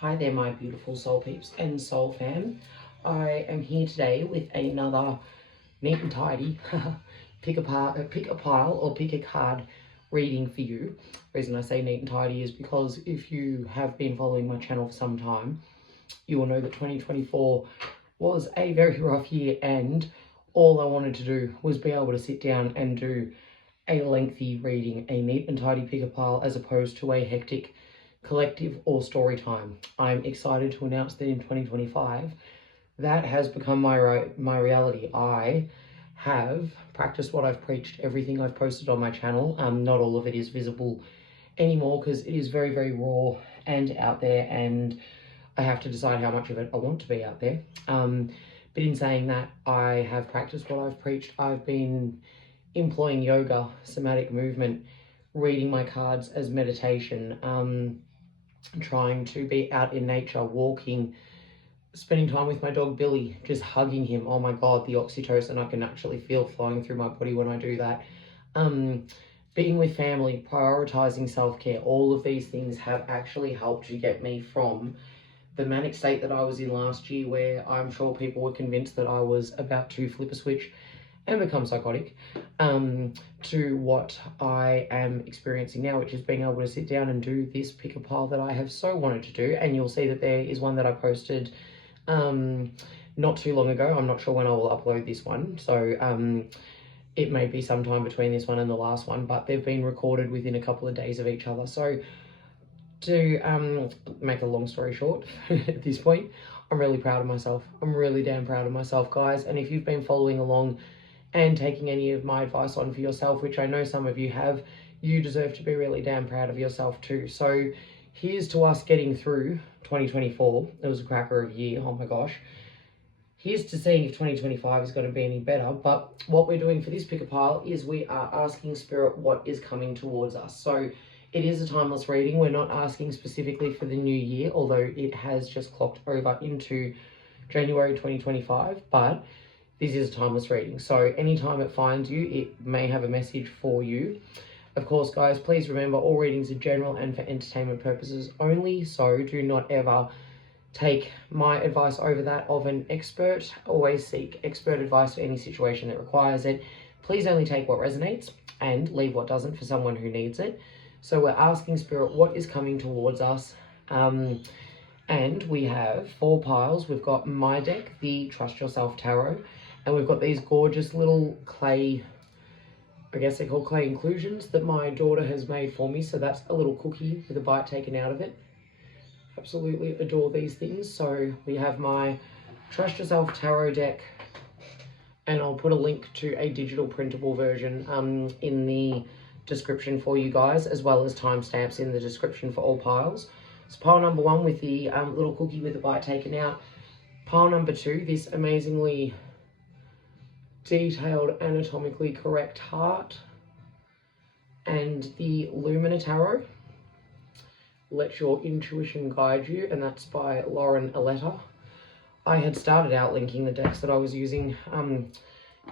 Hi there, my beautiful soul peeps and soul fam. I am here today with another neat and tidy pick a pile or pick a card reading for you. The reason I say neat and tidy is because if you have been following my channel for some time, you will know that 2024 was a very rough year, and all I wanted to do was be able to sit down and do a lengthy reading, a neat and tidy pick a pile, as opposed to a hectic collective or story time. I'm excited to announce that in 2025, that has become my reality. I have practiced what I've preached, everything I've posted on my channel. Not all of it is visible anymore because it is very, very raw and out there, and I have to decide how much of it I want to be out there. But in saying that, I have practiced what I've preached. I've been employing yoga, somatic movement, reading my cards as meditation, trying to be out in nature, walking, spending time with my dog Billy, just hugging him. Oh my God, the oxytocin I can actually feel flowing through my body when I do that. Being with family, prioritizing self-care, all of these things have actually helped to get me from the manic state that I was in last year, where I'm sure people were convinced that I was about to flip a switch and become psychotic, to what I am experiencing now, which is being able to sit down and do this pick a pile that I have so wanted to do. And you'll see that there is one that I posted not too long ago. I'm not sure when I will upload this one, so it may be sometime between this one and the last one, but they've been recorded within a couple of days of each other. So to make a long story short, at this point, I'm really proud of myself. I'm really damn proud of myself, guys. And if you've been following along and taking any of my advice on for yourself, which I know some of you have, you deserve to be really damn proud of yourself too. So here's to us getting through 2024. It was a cracker of a year, oh my gosh. Here's to seeing if 2025 is going to be any better. But what we're doing for this pick a pile is we are asking Spirit what is coming towards us. So it is a timeless reading. We're not asking specifically for the new year, although it has just clocked over into January 2025, but this is a timeless reading. So anytime it finds you, it may have a message for you. Of course, guys, please remember all readings are general and for entertainment purposes only, so do not ever take my advice over that of an expert. Always seek expert advice for any situation that requires it. Please only take what resonates and leave what doesn't for someone who needs it. So we're asking Spirit what is coming towards us. And we have 4 piles. We've got my deck, the Trust Yourself Tarot, and we've got these gorgeous little clay, I guess they're called clay inclusions, that my daughter has made for me. So that's a little cookie with a bite taken out of it. Absolutely adore these things. So we have my Trust Yourself Tarot deck, and I'll put a link to a digital printable version in the description for you guys, as well as timestamps in the description for all piles. So pile number 1 with the little cookie with the bite taken out. Pile number 2, this amazingly detailed, anatomically correct heart. And the Lumina Tarot, Let Your Intuition Guide You, and that's by Lauren Aletta. I had started out linking the decks that I was using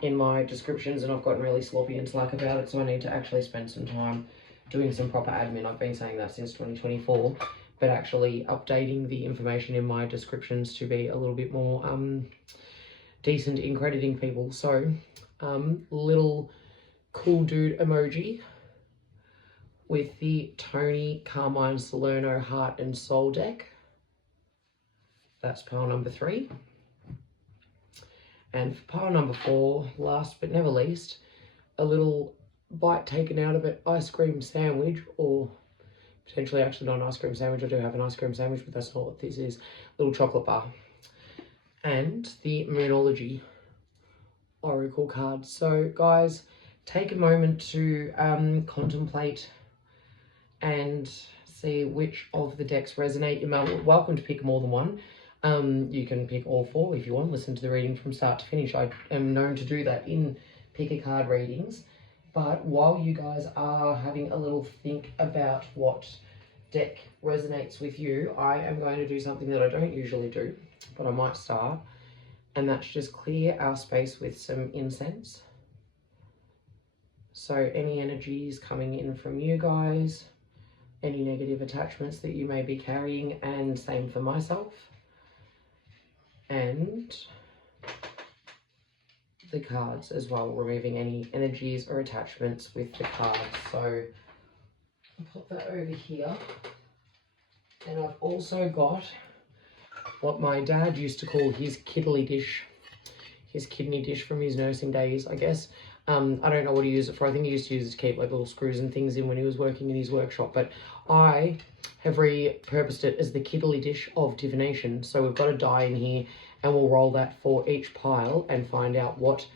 in my descriptions, and I've gotten really sloppy and slack about it, so I need to actually spend some time doing some proper admin. I've been saying that since 2024, but actually updating the information in my descriptions to be a little bit more decent in crediting people. So little cool dude emoji with the Toni, Carmine, Salerno Heart and Soul deck. That's pile number 3. And for pile number 4, last but never least, a little bite taken out of it ice cream sandwich, or potentially actually not an ice cream sandwich. I do have an ice cream sandwich, but that's not what this is. Little chocolate bar. And the Moonology Oracle card. So guys, take a moment to contemplate and see which of the decks resonate. You're welcome to pick more than one. You can pick all 4 if you want. Listen to the reading from start to finish. I am known to do that in pick a card readings. But while you guys are having a little think about what deck resonates with you, I am going to do something that I don't usually do, but I might start. And that's just clear our space with some incense. So any energies coming in from you guys, any negative attachments that you may be carrying, and same for myself. And the cards as well, removing any energies or attachments with the cards. So I'll put that over here. And I've also got what my dad used to call his kidney dish from his nursing days, I guess. I don't know what he used it for. I think he used to use it to keep like little screws and things in when he was working in his workshop. But I have repurposed it as the kidney dish of divination. So we've got a die in here, and we'll roll that for each pile and find out what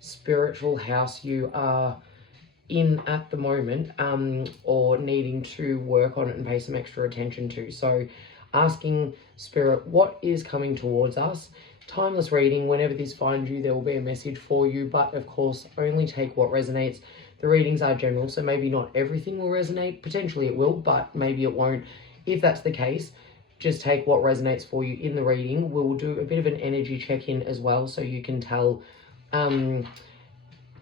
spiritual house you are in at the moment, or needing to work on it and pay some extra attention to. So asking Spirit, what is coming towards us? Timeless reading. Whenever this finds you, there will be a message for you, but of course only take what resonates. The readings are general, so maybe not everything will resonate. Potentially it will, but maybe it won't. If that's the case, just take what resonates for you in the reading. We'll do a bit of an energy check-in as well, so you can tell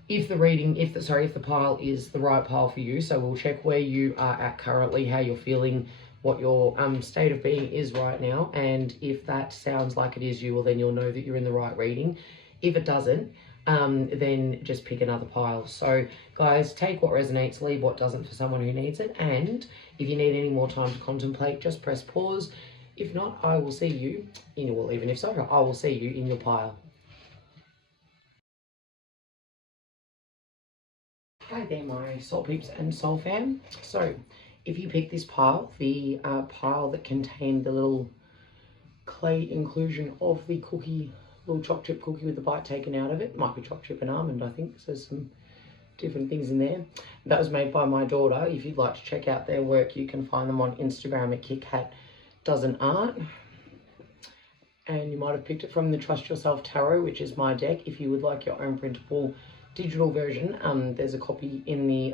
if the pile is the right pile for you. So we'll check where you are at currently, how you're feeling, what your state of being is right now, and if that sounds like it is you, well then you'll know that you're in the right reading. If it doesn't, then just pick another pile. So guys, take what resonates, leave what doesn't for someone who needs it, and if you need any more time to contemplate, just press pause. If not, I will see you in, well, even if so, I will see you in your pile. Hi there, my soul peeps and soul fam. So if you pick this pile, the pile that contained the little clay inclusion of the cookie, little choc chip cookie with the bite taken out of it, might be choc chip and almond, I think, so some different things in there. That was made by my daughter. If you'd like to check out their work, you can find them on Instagram at KitKatDoesn't. And you might have picked it from the Trust Yourself Tarot, which is my deck. If you would like your own printable digital version, there's a copy in the,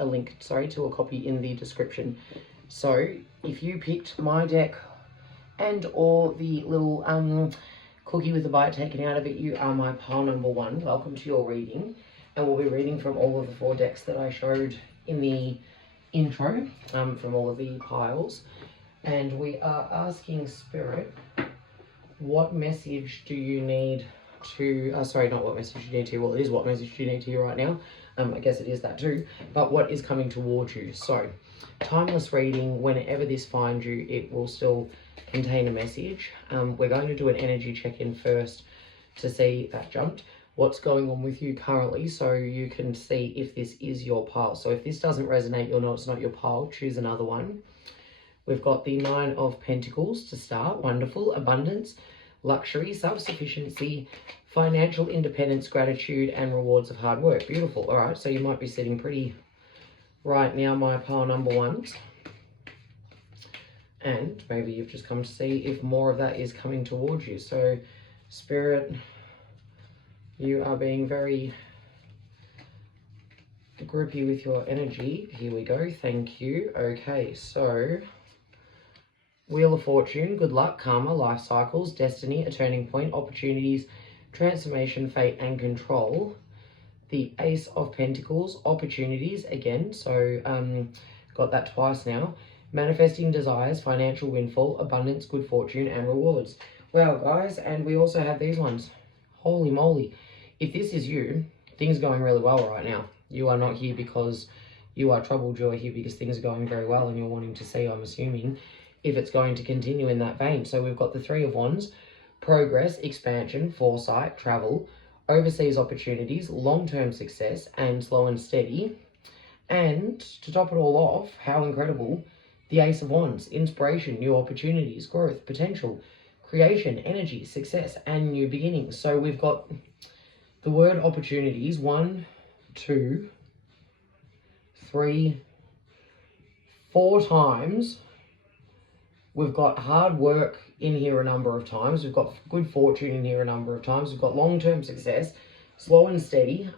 to a copy in the description. So if you picked my deck and or the little cookie with the bite taken out of it, you are my pile number 1. Welcome to your reading. And we'll be reading from all of the 4 decks that I showed in the intro, from all of the piles. And we are asking Spirit, what message do you need to, sorry, not what message you need to hear, well it is what message you need to hear right now, I guess it is that too, but what is coming towards you. So, timeless reading, whenever this finds you, it will still contain a message. We're going to do an energy check-in first to see, that jumped, what's going on with you currently, so you can see if this is your pile. So if this doesn't resonate, you'll know it's not your pile, choose another one. We've got the 9 of Pentacles to start, wonderful, abundance, luxury, self-sufficiency, financial independence, gratitude, and rewards of hard work. Beautiful. All right, so you might be sitting pretty right now, my pile number 1s. And maybe you've just come to see if more of that is coming towards you. So, Spirit, you are being very groupy with your energy. Here we go. Thank you. Okay, so Wheel of Fortune, good luck, karma, life cycles, destiny, a turning point, opportunities, transformation, fate, and control. The Ace of Pentacles, opportunities, again, so got that twice now. Manifesting desires, financial windfall, abundance, good fortune, and rewards. Well, guys, and we also have these ones. Holy moly. If this is you, things are going really well right now. You are not here because you are troubled, you are here because things are going very well and you're wanting to see, I'm assuming, if it's going to continue in that vein. So we've got the 3 of Wands, progress, expansion, foresight, travel, overseas opportunities, long-term success, and slow and steady. And to top it all off, how incredible, the Ace of Wands, inspiration, new opportunities, growth, potential, creation, energy, success, and new beginnings. So we've got the word opportunities, 1, 2, 3, 4 times. We've got hard work in here a number of times. We've got good fortune in here a number of times. We've got long-term success, slow and steady.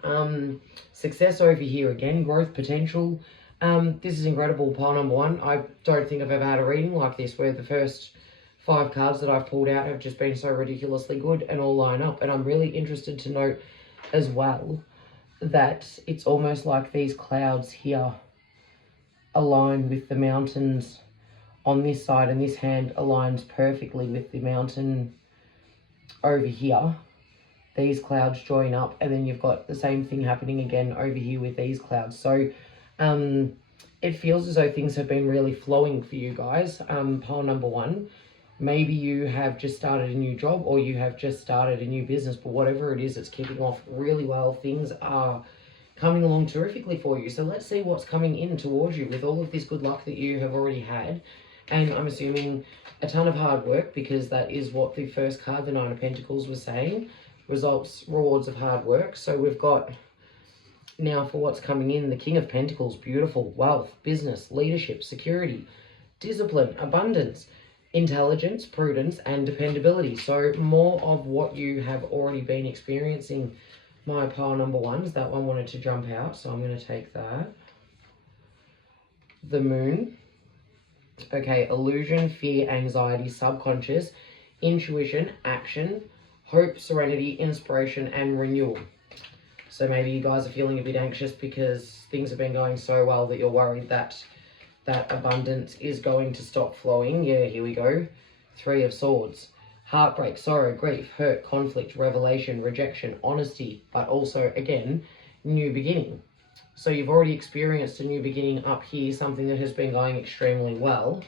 Success over here again, growth potential. This is incredible, pile number 1. I don't think I've ever had a reading like this where the first 5 cards that I've pulled out have just been so ridiculously good and all line up. And I'm really interested to note as well that it's almost like these clouds here align with the mountains on this side, and this hand aligns perfectly with the mountain over here. These clouds join up, and then you've got the same thing happening again over here with these clouds. So it feels as though things have been really flowing for you guys. Pile number one, maybe you have just started a new job, or you have just started a new business, but whatever it is, it's kicking off really well. Things are coming along terrifically for you. So let's see what's coming in towards you with all of this good luck that you have already had. And I'm assuming a ton of hard work, because that is what the first card, the Nine of Pentacles, was saying. Results, rewards of hard work. So we've got now, for what's coming in, the King of Pentacles, beautiful, wealth, business, leadership, security, discipline, abundance, intelligence, prudence, and dependability. So more of what you have already been experiencing, my pile number ones. That one wanted to jump out, so I'm going to take that. The Moon. Okay, illusion, fear, anxiety, subconscious, intuition, action, hope, serenity, inspiration, and renewal. So maybe you guys are feeling a bit anxious because things have been going so well that you're worried that that abundance is going to stop flowing. Yeah, here we go. Three of Swords. Heartbreak, sorrow, grief, hurt, conflict, revelation, rejection, honesty, but also, again, new beginning. So you've already experienced a new beginning up here, something that has been going extremely well.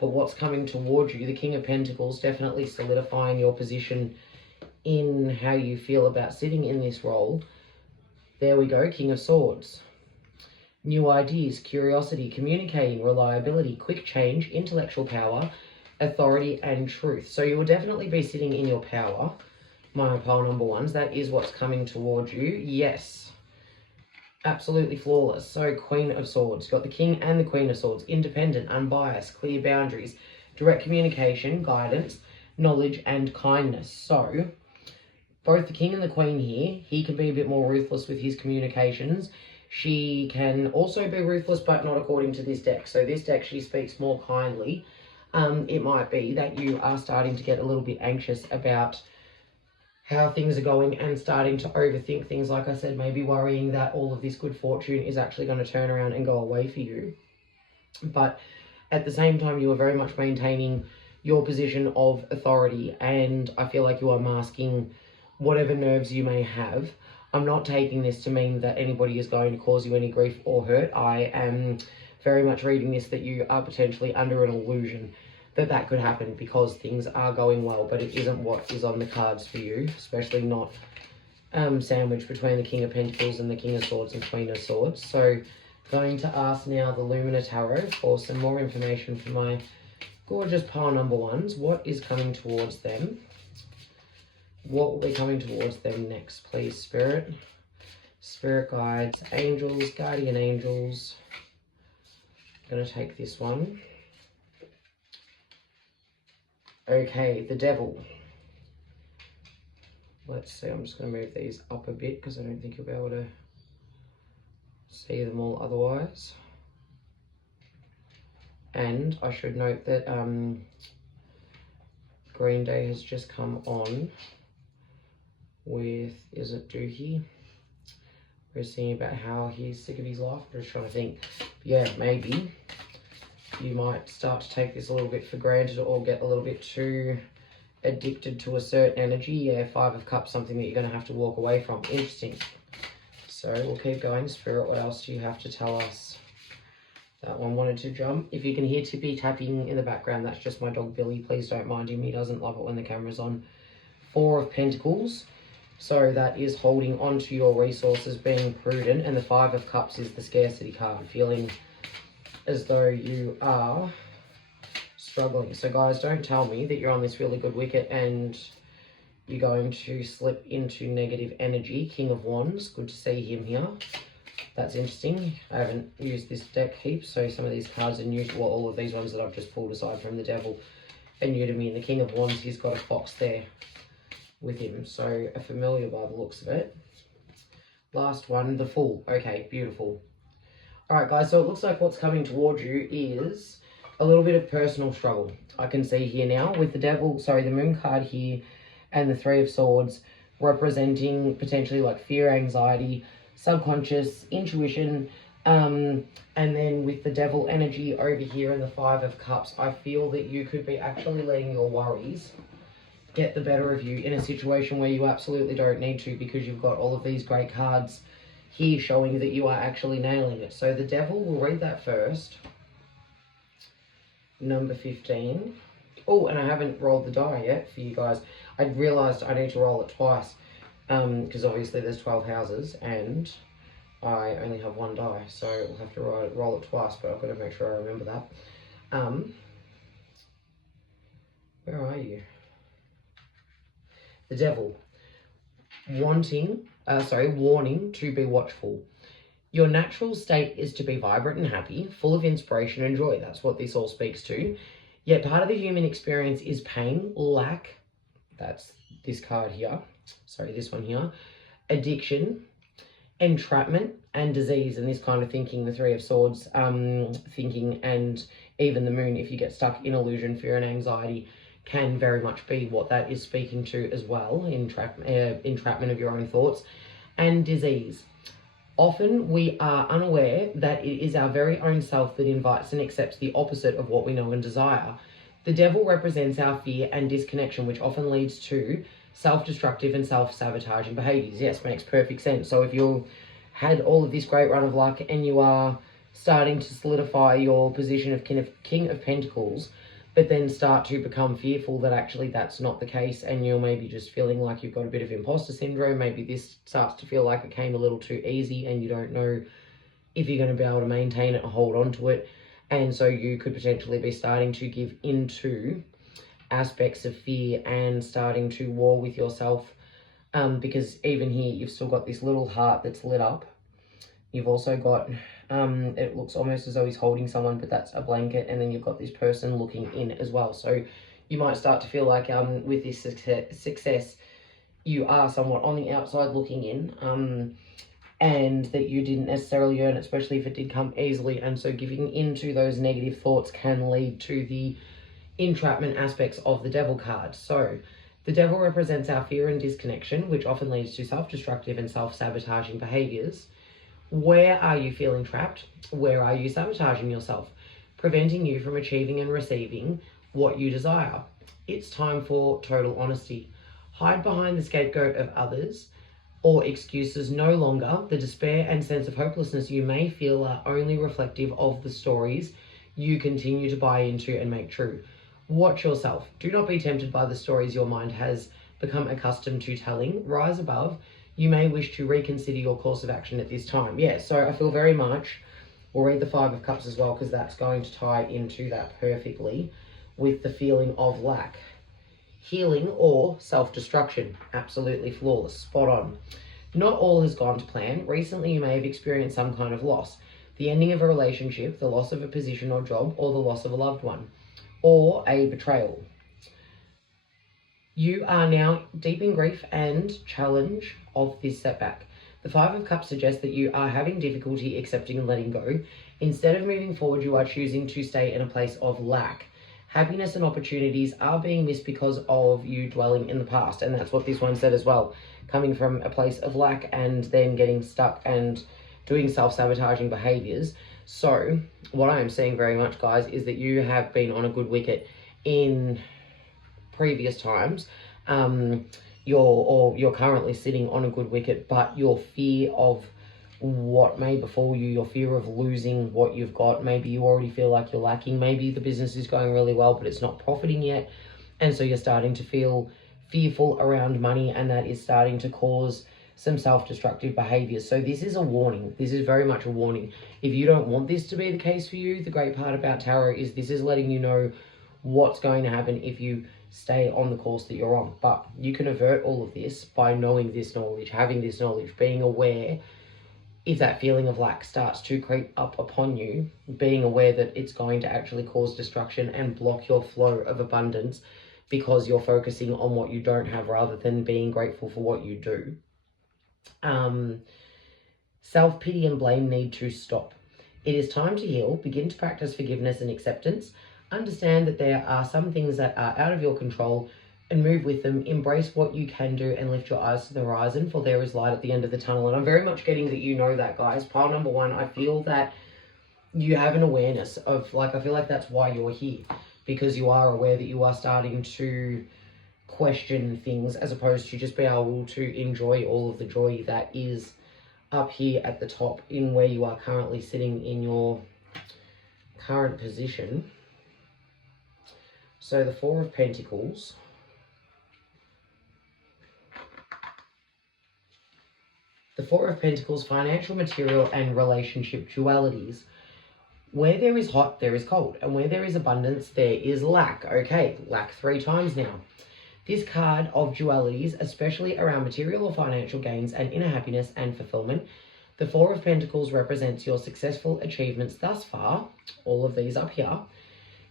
But what's coming towards you, the King of Pentacles, definitely solidifying your position in how you feel about sitting in this role. There we go, King of Swords. New ideas, curiosity, communicating, reliability, quick change, intellectual power, authority, and truth. So you will definitely be sitting in your power, my pile number ones. That is what's coming towards you. Yes. Absolutely flawless. So Queen of Swords. You've got the King and the Queen of Swords. Independent, unbiased, clear boundaries, direct communication, guidance, knowledge, and kindness. So both the King and the Queen here, he can be a bit more ruthless with his communications. She can also be ruthless, but not according to this deck. So this deck, she speaks more kindly. It might be that you are starting to get a little bit anxious about how things are going and starting to overthink things. Like I said, maybe worrying that all of this good fortune is actually going to turn around and go away for you. But at the same time, you are very much maintaining your position of authority, and I feel like you are masking whatever nerves you may have. I'm not taking this to mean that anybody is going to cause you any grief or hurt. I am very much reading this that you are potentially under an illusion that that could happen because things are going well, but it isn't what is on the cards for you, especially not sandwiched between the King of Pentacles and the King of Swords and Queen of Swords. So going to ask now the Lumina Tarot for some more information for my gorgeous pile number ones. What is coming towards them? What will be coming towards them next, please, Spirit? Spirit guides, angels, guardian angels. I'm going to take this one. Okay, the Devil. Let's see, I'm just going to move these up a bit because I don't think you'll be able to see them all otherwise. And I should note that Green Day has just come on with, is it Dookie? We're seeing about how he's sick of his life. I'm just trying to think. Yeah, maybe you might start to take this a little bit for granted or get a little bit too addicted to a certain energy. Yeah, Five of Cups, something that you're going to have to walk away from. Interesting. So we'll keep going. Spirit, what else do you have to tell us? That one wanted to jump. If you can hear Tippy tapping in the background, that's just my dog Billy. Please don't mind him. He doesn't love it when the camera's on. Four of Pentacles. So that is holding on to your resources, being prudent. And the Five of Cups is the scarcity card, feeling as though you are struggling. So guys, don't tell me that you're on this really good wicket and you're going to slip into negative energy. King of Wands, good to see him here. That's interesting. I haven't used this deck heaps, so some of these cards are new to, well, all of these ones that I've just pulled aside from the Devil are new to me. And the King of Wands, he's got a fox there with him, so a familiar by the looks of it. Last one, the Fool. Okay, beautiful. Alright guys, so it looks like what's coming towards you is a little bit of personal struggle. I can see here now with the Devil, sorry, the Moon card here and the Three of Swords representing potentially like fear, anxiety, subconscious, intuition, And then with the devil energy over here in the Five of Cups, I feel that you could be actually letting your worries get the better of you in a situation where you absolutely don't need to, because you've got all of these great cards here showing that you are actually nailing it. So the devil, we'll read that first. Number 15. Oh, and I haven't rolled the die yet for you guys. I realised I need to roll it twice, because obviously there's 12 houses and I only have one die, so we'll have to roll it twice, but I've got to make sure I remember that. Where are you? The devil. Warning to be watchful. Your natural state is to be vibrant and happy, full of inspiration and joy. That's what this all speaks to. Yet part of the human experience is pain, lack, that's this card here, sorry, this one here, addiction, entrapment, and disease, and this kind of thinking, the Three of Swords thinking, and even the Moon, if you get stuck in illusion, fear, and anxiety, can very much be what that is speaking to as well, entrapment of your own thoughts, and disease. Often we are unaware that it is our very own self that invites and accepts the opposite of what we know and desire. The devil represents our fear and disconnection, which often leads to self-destructive and self-sabotaging behaviours. Yes, makes perfect sense. So if you've had all of this great run of luck and you are starting to solidify your position of King of Pentacles, but then start to become fearful that actually that's not the case, and you're maybe just feeling like you've got a bit of imposter syndrome, maybe this starts to feel like it came a little too easy and you don't know if you're going to be able to maintain it or hold on to it, and so you could potentially be starting to give into aspects of fear and starting to war with yourself, because even here you've still got this little heart that's lit up. You've also got, it looks almost as though he's holding someone, but that's a blanket. And then you've got this person looking in as well. So you might start to feel like with this success, you are somewhat on the outside looking in, and that you didn't necessarily earn it, especially if it did come easily. And so giving into those negative thoughts can lead to the entrapment aspects of the devil card. So the devil represents our fear and disconnection, which often leads to self-destructive and self-sabotaging behaviours. Where are you feeling trapped? Where are you sabotaging yourself, preventing you from achieving and receiving what you desire? It's time for total honesty. Hide behind the scapegoat of others or excuses no longer. The despair and sense of hopelessness you may feel are only reflective of the stories you continue to buy into and make true. Watch yourself. Do not be tempted by the stories your mind has become accustomed to telling. Rise above. You may wish to reconsider your course of action at this time. Yeah, so I feel very much, we'll read the Five of Cups as well, because that's going to tie into that perfectly with the feeling of lack. Healing or self-destruction. Absolutely flawless. Spot on. Not all has gone to plan. Recently, you may have experienced some kind of loss. The ending of a relationship, the loss of a position or job, or the loss of a loved one, or a betrayal. You are now deep in grief and challenge of this setback. The Five of Cups suggests that you are having difficulty accepting and letting go. Instead of moving forward, you are choosing to stay in a place of lack. Happiness and opportunities are being missed because of you dwelling in the past. And that's what this one said as well. Coming from a place of lack and then getting stuck and doing self-sabotaging behaviours. So what I am seeing very much, guys, is that you have been on a good wicket in previous times. You're currently sitting on a good wicket, but your fear of what may befall you, your fear of losing what you've got, maybe you already feel like you're lacking, maybe the business is going really well but it's not profiting yet, and so you're starting to feel fearful around money, and that is starting to cause some self-destructive behaviors. So this is a warning. This is very much a warning. If you don't want this to be the case for you, the great part about tarot is this is letting you know what's going to happen if you stay on the course that you're on. But you can avert all of this by knowing this knowledge, having this knowledge, being aware if that feeling of lack starts to creep up upon you, being aware that it's going to actually cause destruction and block your flow of abundance because you're focusing on what you don't have rather than being grateful for what you do. Self-pity and blame need to stop. It is time to heal. Begin to practice forgiveness and acceptance. Understand that there are some things that are out of your control. and move with them. Embrace what you can do and lift your eyes to the horizon, for there is light at the end of the tunnel. And I'm very much getting that you know that, guys. Pile number one, I feel that you have an awareness of, like, I feel like that's why you're here, because you are aware that you are starting to question things as opposed to just be able to enjoy all of the joy that is up here at the top in where you are currently sitting in your current position. So the Four of Pentacles. The Four of Pentacles, financial, material, and relationship dualities. Where there is hot, there is cold. And where there is abundance, there is lack. Okay, lack 3 times now. This card of dualities, especially around material or financial gains and inner happiness and fulfillment. The Four of Pentacles represents your successful achievements thus far. All of these up here.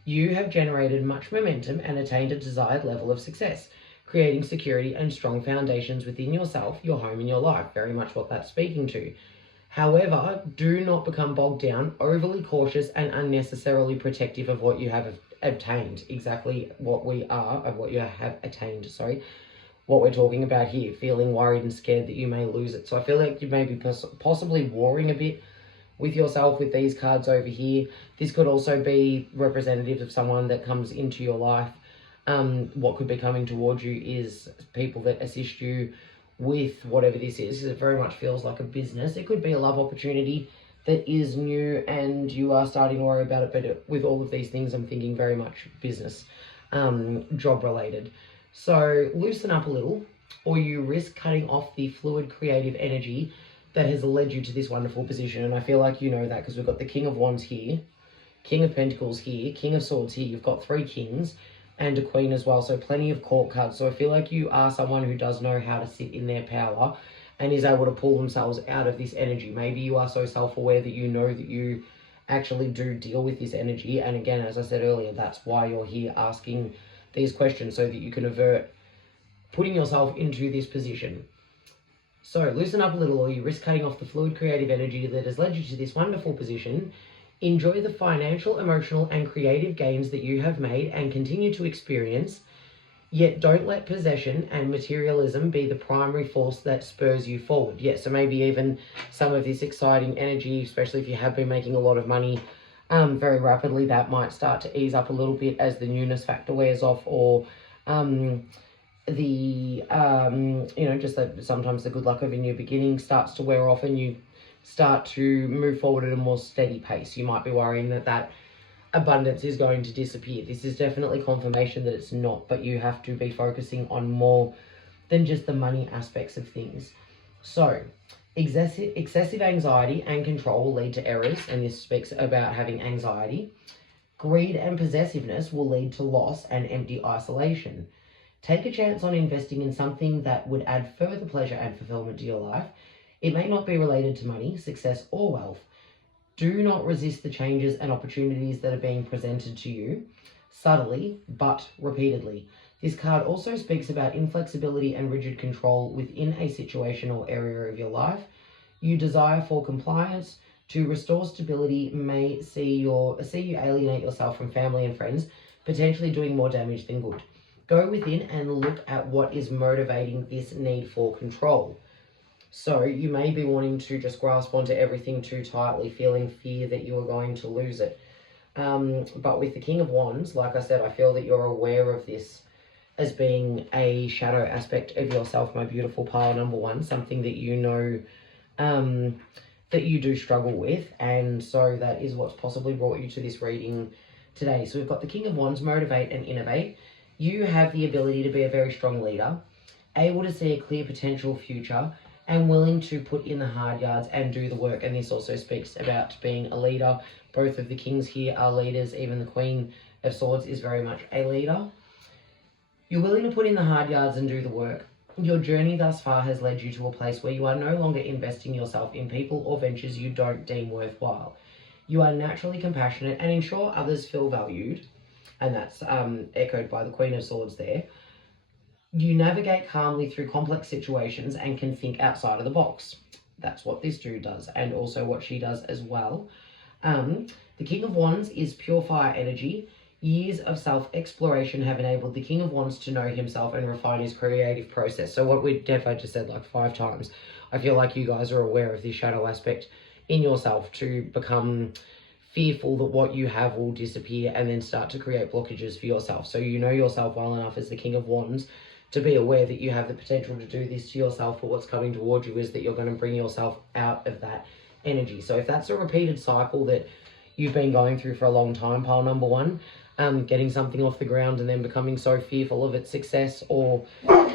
You have generated much momentum and attained a desired level of success, creating security and strong foundations within yourself, your home, and your life. Very much what that's speaking to. However, do not become bogged down, overly cautious, and unnecessarily protective of what you have obtained. Exactly what we are, of what you have attained, sorry. What we're talking about here, feeling worried and scared that you may lose it. So I feel like you may be possibly warring a bit with yourself with these cards over here. This could also be representative of someone that comes into your life. What could be coming towards you is people that assist you with whatever this is. It very much feels like a business. It could be a love opportunity that is new and you are starting to worry about it, but with all of these things, I'm thinking very much business, job related. So loosen up a little, or you risk cutting off the fluid creative energy that has led you to this wonderful position. And I feel like you know that because we've got the King of Wands here, King of Pentacles here, King of Swords here. You've got 3 kings and a queen as well. So plenty of court cards. So I feel like you are someone who does know how to sit in their power and is able to pull themselves out of this energy. Maybe you are so self-aware that you know that you actually do deal with this energy. And again, as I said earlier, that's why you're here asking these questions, so that you can avert putting yourself into this position. So loosen up a little, or you risk cutting off the fluid creative energy that has led you to this wonderful position. Enjoy the financial, emotional, and creative gains that you have made and continue to experience, yet don't let possession and materialism be the primary force that spurs you forward. Yeah, so maybe even some of this exciting energy, especially if you have been making a lot of money very rapidly, that might start to ease up a little bit as the newness factor wears off, or you know, just that sometimes the good luck of a new beginning starts to wear off and you start to move forward at a more steady pace. You might be worrying that that abundance is going to disappear. This is definitely confirmation that it's not, but you have to be focusing on more than just the money aspects of things. So excessive anxiety and control will lead to errors, and this speaks about having anxiety. Greed and possessiveness will lead to loss and empty isolation. Take a chance on investing in something that would add further pleasure and fulfillment to your life. It may not be related to money, success, or wealth. Do not resist the changes and opportunities that are being presented to you, subtly but repeatedly. This card also speaks about inflexibility and rigid control within a situation or area of your life. You desire for compliance to restore stability may see you alienate yourself from family and friends, potentially doing more damage than good. Go within and look at what is motivating this need for control. So you may be wanting to just grasp onto everything too tightly, feeling fear that you are going to lose it. But with the King of Wands, like I said, I feel that you're aware of this as being a shadow aspect of yourself, my beautiful pile number one, something that you know that you do struggle with. And so that is what's possibly brought you to this reading today. So we've got the King of Wands, motivate and innovate. You have the ability to be a very strong leader, able to see a clear potential future, and willing to put in the hard yards and do the work. And this also speaks about being a leader. Both of the kings here are leaders. Even the Queen of Swords is very much a leader. You're willing to put in the hard yards and do the work. Your journey thus far has led you to a place where you are no longer investing yourself in people or ventures you don't deem worthwhile. You are naturally compassionate and ensure others feel valued. And that's echoed by the Queen of Swords there. You navigate calmly through complex situations and can think outside of the box. That's what this dude does, and also what she does as well. The King of Wands is pure fire energy. Years of self-exploration have enabled the King of Wands to know himself and refine his creative process. So what we definitely just said like 5 times. I feel like you guys are aware of this shadow aspect in yourself to become fearful that what you have will disappear and then start to create blockages for yourself. So you know yourself well enough as the King of Wands to be aware that you have the potential to do this to yourself, but what's coming towards you is that you're going to bring yourself out of that energy. So if that's a repeated cycle that you've been going through for a long time, pile number 1, getting something off the ground and then becoming so fearful of its success or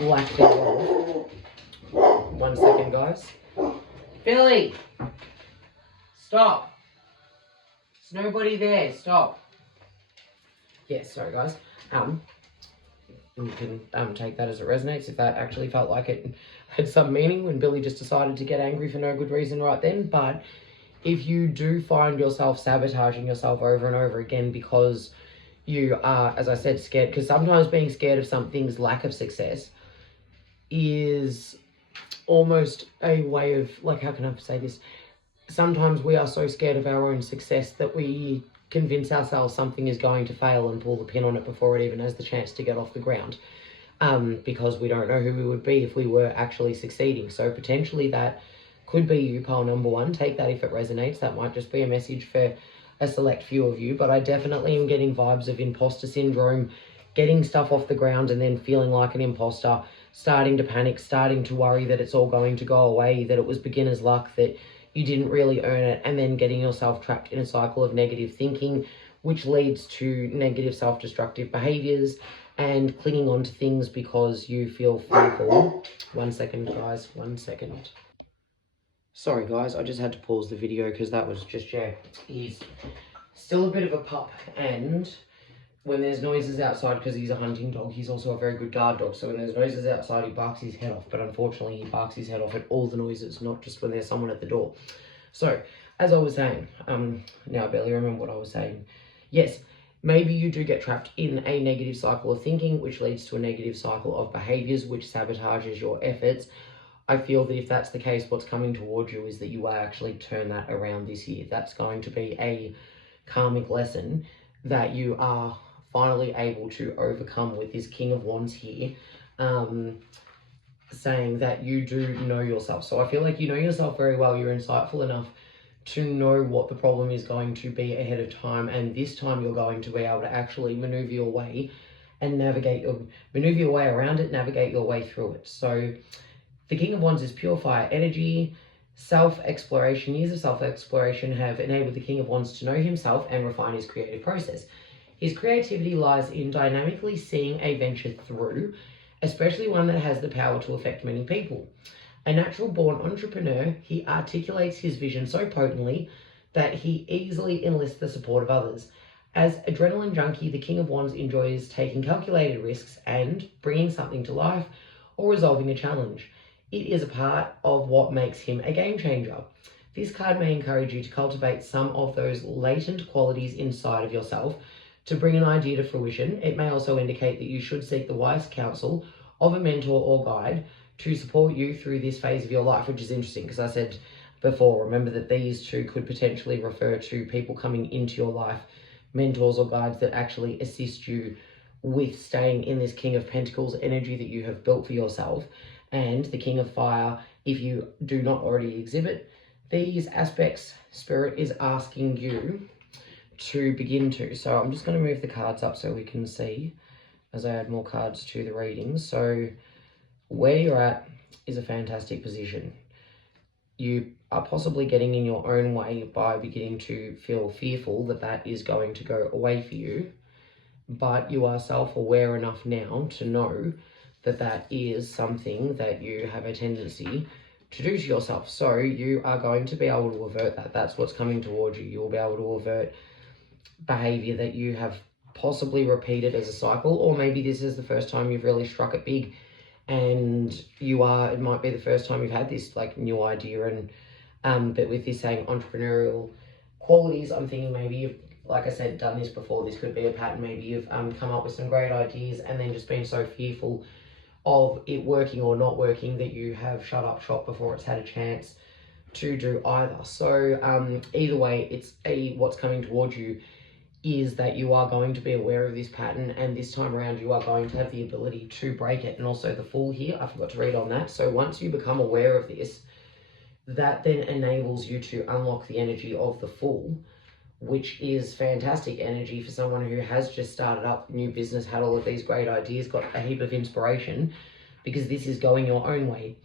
lack thereof. 1 second, guys. Billy! Stop! There's nobody there. Stop. Yes, sorry, guys. You can take that as it resonates if that actually felt like it had some meaning when Billy just decided to get angry for no good reason right then. But if you do find yourself sabotaging yourself over and over again because you are, as I said, scared, because sometimes being scared of something's lack of success is almost a way of, like, how can I say this? Sometimes we are so scared of our own success that we convince ourselves something is going to fail and pull the pin on it before it even has the chance to get off the ground, because we don't know who we would be if we were actually succeeding. So potentially that could be you, pile number 1. Take that if it resonates. That might just be a message for a select few of you, but I definitely am getting vibes of imposter syndrome, getting stuff off the ground and then feeling like an imposter, starting to panic, starting to worry that it's all going to go away, that it was beginner's luck, that you didn't really earn it, and then getting yourself trapped in a cycle of negative thinking, which leads to negative self-destructive behaviors and clinging on to things because you feel fearful. 1 second, guys, 1 second. Sorry, guys, I just had to pause the video because that was just, yeah, he's still a bit of a pup, and when there's noises outside, because he's a hunting dog, he's also a very good guard dog, so when there's noises outside, he barks his head off, but unfortunately, he barks his head off at all the noises, not just when there's someone at the door. So, as I was saying, now I barely remember what I was saying. Yes, maybe you do get trapped in a negative cycle of thinking, which leads to a negative cycle of behaviors, which sabotages your efforts. I feel that if that's the case, what's coming towards you is that you will actually turn that around this year. That's going to be a karmic lesson that you are finally able to overcome with this King of Wands here, saying that you do know yourself. So I feel like you know yourself very well. You're insightful enough to know what the problem is going to be ahead of time, and this time you're going to be able to actually maneuver your way and maneuver your way around it, navigate your way through it. So the King of Wands is pure fire energy. Self-exploration, years of self-exploration have enabled the King of Wands to know himself and refine his creative process. His creativity lies in dynamically seeing a venture through, especially one that has the power to affect many people. A natural-born entrepreneur, he articulates his vision so potently that he easily enlists the support of others. As adrenaline junkie, the King of Wands enjoys taking calculated risks and bringing something to life or resolving a challenge. It is a part of what makes him a game changer. This card may encourage you to cultivate some of those latent qualities inside of yourself to bring an idea to fruition. It may also indicate that you should seek the wise counsel of a mentor or guide to support you through this phase of your life, which is interesting because I said before, remember that these two could potentially refer to people coming into your life, mentors or guides that actually assist you with staying in this King of Pentacles energy that you have built for yourself. And the King of Fire, if you do not already exhibit these aspects, Spirit is asking you to begin to. So I'm just going to move the cards up so we can see as I add more cards to the readings. So where you're at is a fantastic position. You are possibly getting in your own way by beginning to feel fearful that that is going to go away for you, but you are self-aware enough now to know that that is something that you have a tendency to do to yourself. So you are going to be able to avert that. That's what's coming towards you. You will be able to avert behavior that you have possibly repeated as a cycle, or maybe this is the first time you've really struck it big and it might be the first time you've had this like new idea. And but with this saying entrepreneurial qualities, I'm thinking maybe you've, like I said, done this before. This could be a pattern. Maybe you've come up with some great ideas and then just been so fearful of it working or not working that you have shut up shop before it's had a chance to do either. So either way, it's what's coming towards you is that you are going to be aware of this pattern, and this time around you are going to have the ability to break it. And also the Fool here, I forgot to read on that. So once you become aware of this, that then enables you to unlock the energy of the Fool, which is fantastic energy for someone who has just started up a new business, had all of these great ideas, got a heap of inspiration, because this is going your own way.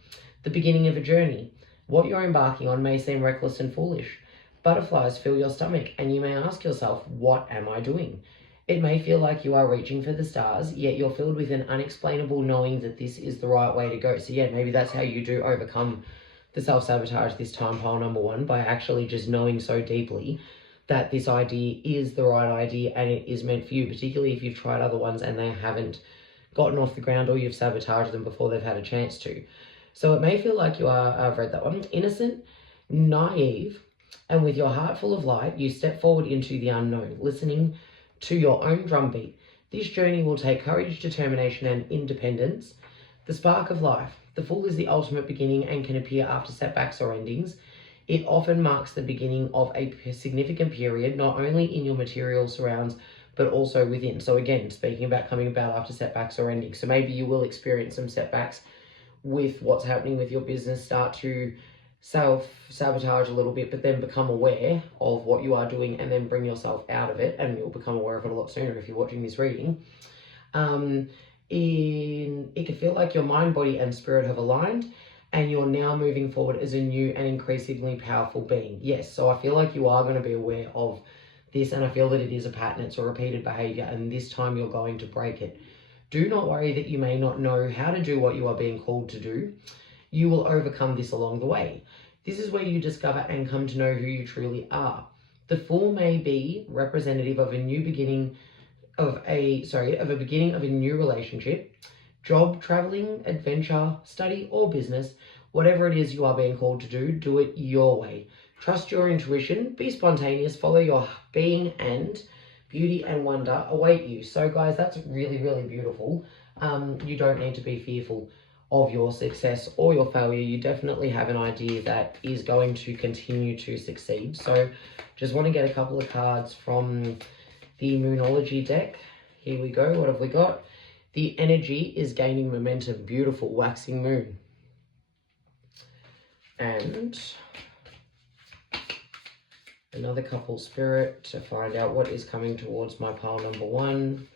The beginning of a journey. What you're embarking on may seem reckless and foolish. Butterflies fill your stomach, and you may ask yourself, what am I doing? It may feel like you are reaching for the stars, yet you're filled with an unexplainable knowing that this is the right way to go. So yeah, maybe that's how you do overcome the self-sabotage this time, pile number one, by actually just knowing so deeply that this idea is the right idea and it is meant for you, particularly if you've tried other ones and they haven't gotten off the ground, or you've sabotaged them before they've had a chance to. So it may feel like you are, I've read that one, innocent, naive, and with your heart full of light, you step forward into the unknown, listening to your own drumbeat. This journey will take courage, determination, and independence. The spark of life. The Fool is the ultimate beginning and can appear after setbacks or endings. It often marks the beginning of a significant period, not only in your material surrounds, but also within. So again, speaking about coming about after setbacks or endings. So maybe you will experience some setbacks with what's happening with your business, start to self-sabotage a little bit, but then become aware of what you are doing and then bring yourself out of it, and you'll become aware of it a lot sooner if you're watching this reading. It can feel like your mind, body, and spirit have aligned, and you're now moving forward as a new and increasingly powerful being. Yes, so I feel like you are going to be aware of this, and I feel that it is a pattern, it's a repeated behavior, and this time you're going to break it. Do not worry that you may not know how to do what you are being called to do. You will overcome this along the way. This is where you discover and come to know who you truly are. The Fool may be representative of a new beginning of a beginning of a new relationship, job, traveling, adventure, study, or business. Whatever it is you are being called to do it your way. Trust your intuition, be spontaneous, follow your being, and beauty and wonder await you. So guys, that's really, really beautiful. You don't need to be fearful of your success or your failure. You definitely have an idea that is going to continue to succeed. So just want to get a couple of cards from the Moonology deck. Here we go. What have we got? The energy is gaining momentum. Beautiful. Waxing moon. And another couple spirit to find out what is coming towards my pile number one.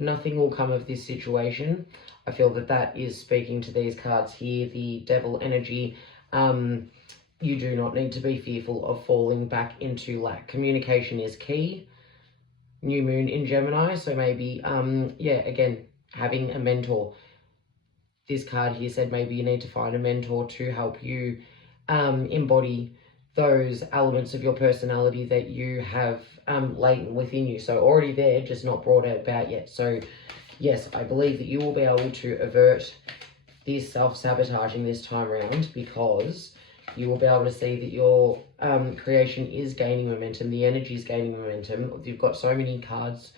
Nothing will come of this situation. I feel that that is speaking to these cards here. The devil energy. You do not need to be fearful of falling back into lack. Communication is key. New moon in Gemini. So maybe, yeah, again, having a mentor. This card here said maybe you need to find a mentor to help you embody those elements of your personality that you have latent within you. So already there, just not brought about yet. So yes, I believe that you will be able to avert this self-sabotaging this time around, because you will be able to see that your creation is gaining momentum. The energy is gaining momentum. You've got so many cards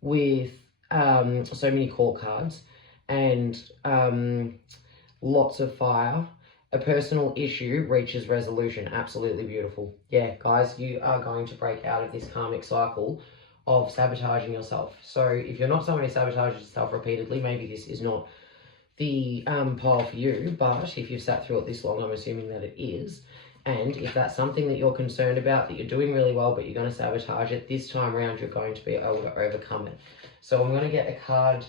with so many court cards and lots of fire. A personal issue reaches resolution. Absolutely beautiful. Yeah, guys, you are going to break out of this karmic cycle of sabotaging yourself. So if you're not someone who sabotages yourself repeatedly, maybe this is not the pile for you. But if you've sat through it this long, I'm assuming that it is. And if that's something that you're concerned about, that you're doing really well, but you're going to sabotage it, this time around you're going to be able to overcome it. So I'm going to get a card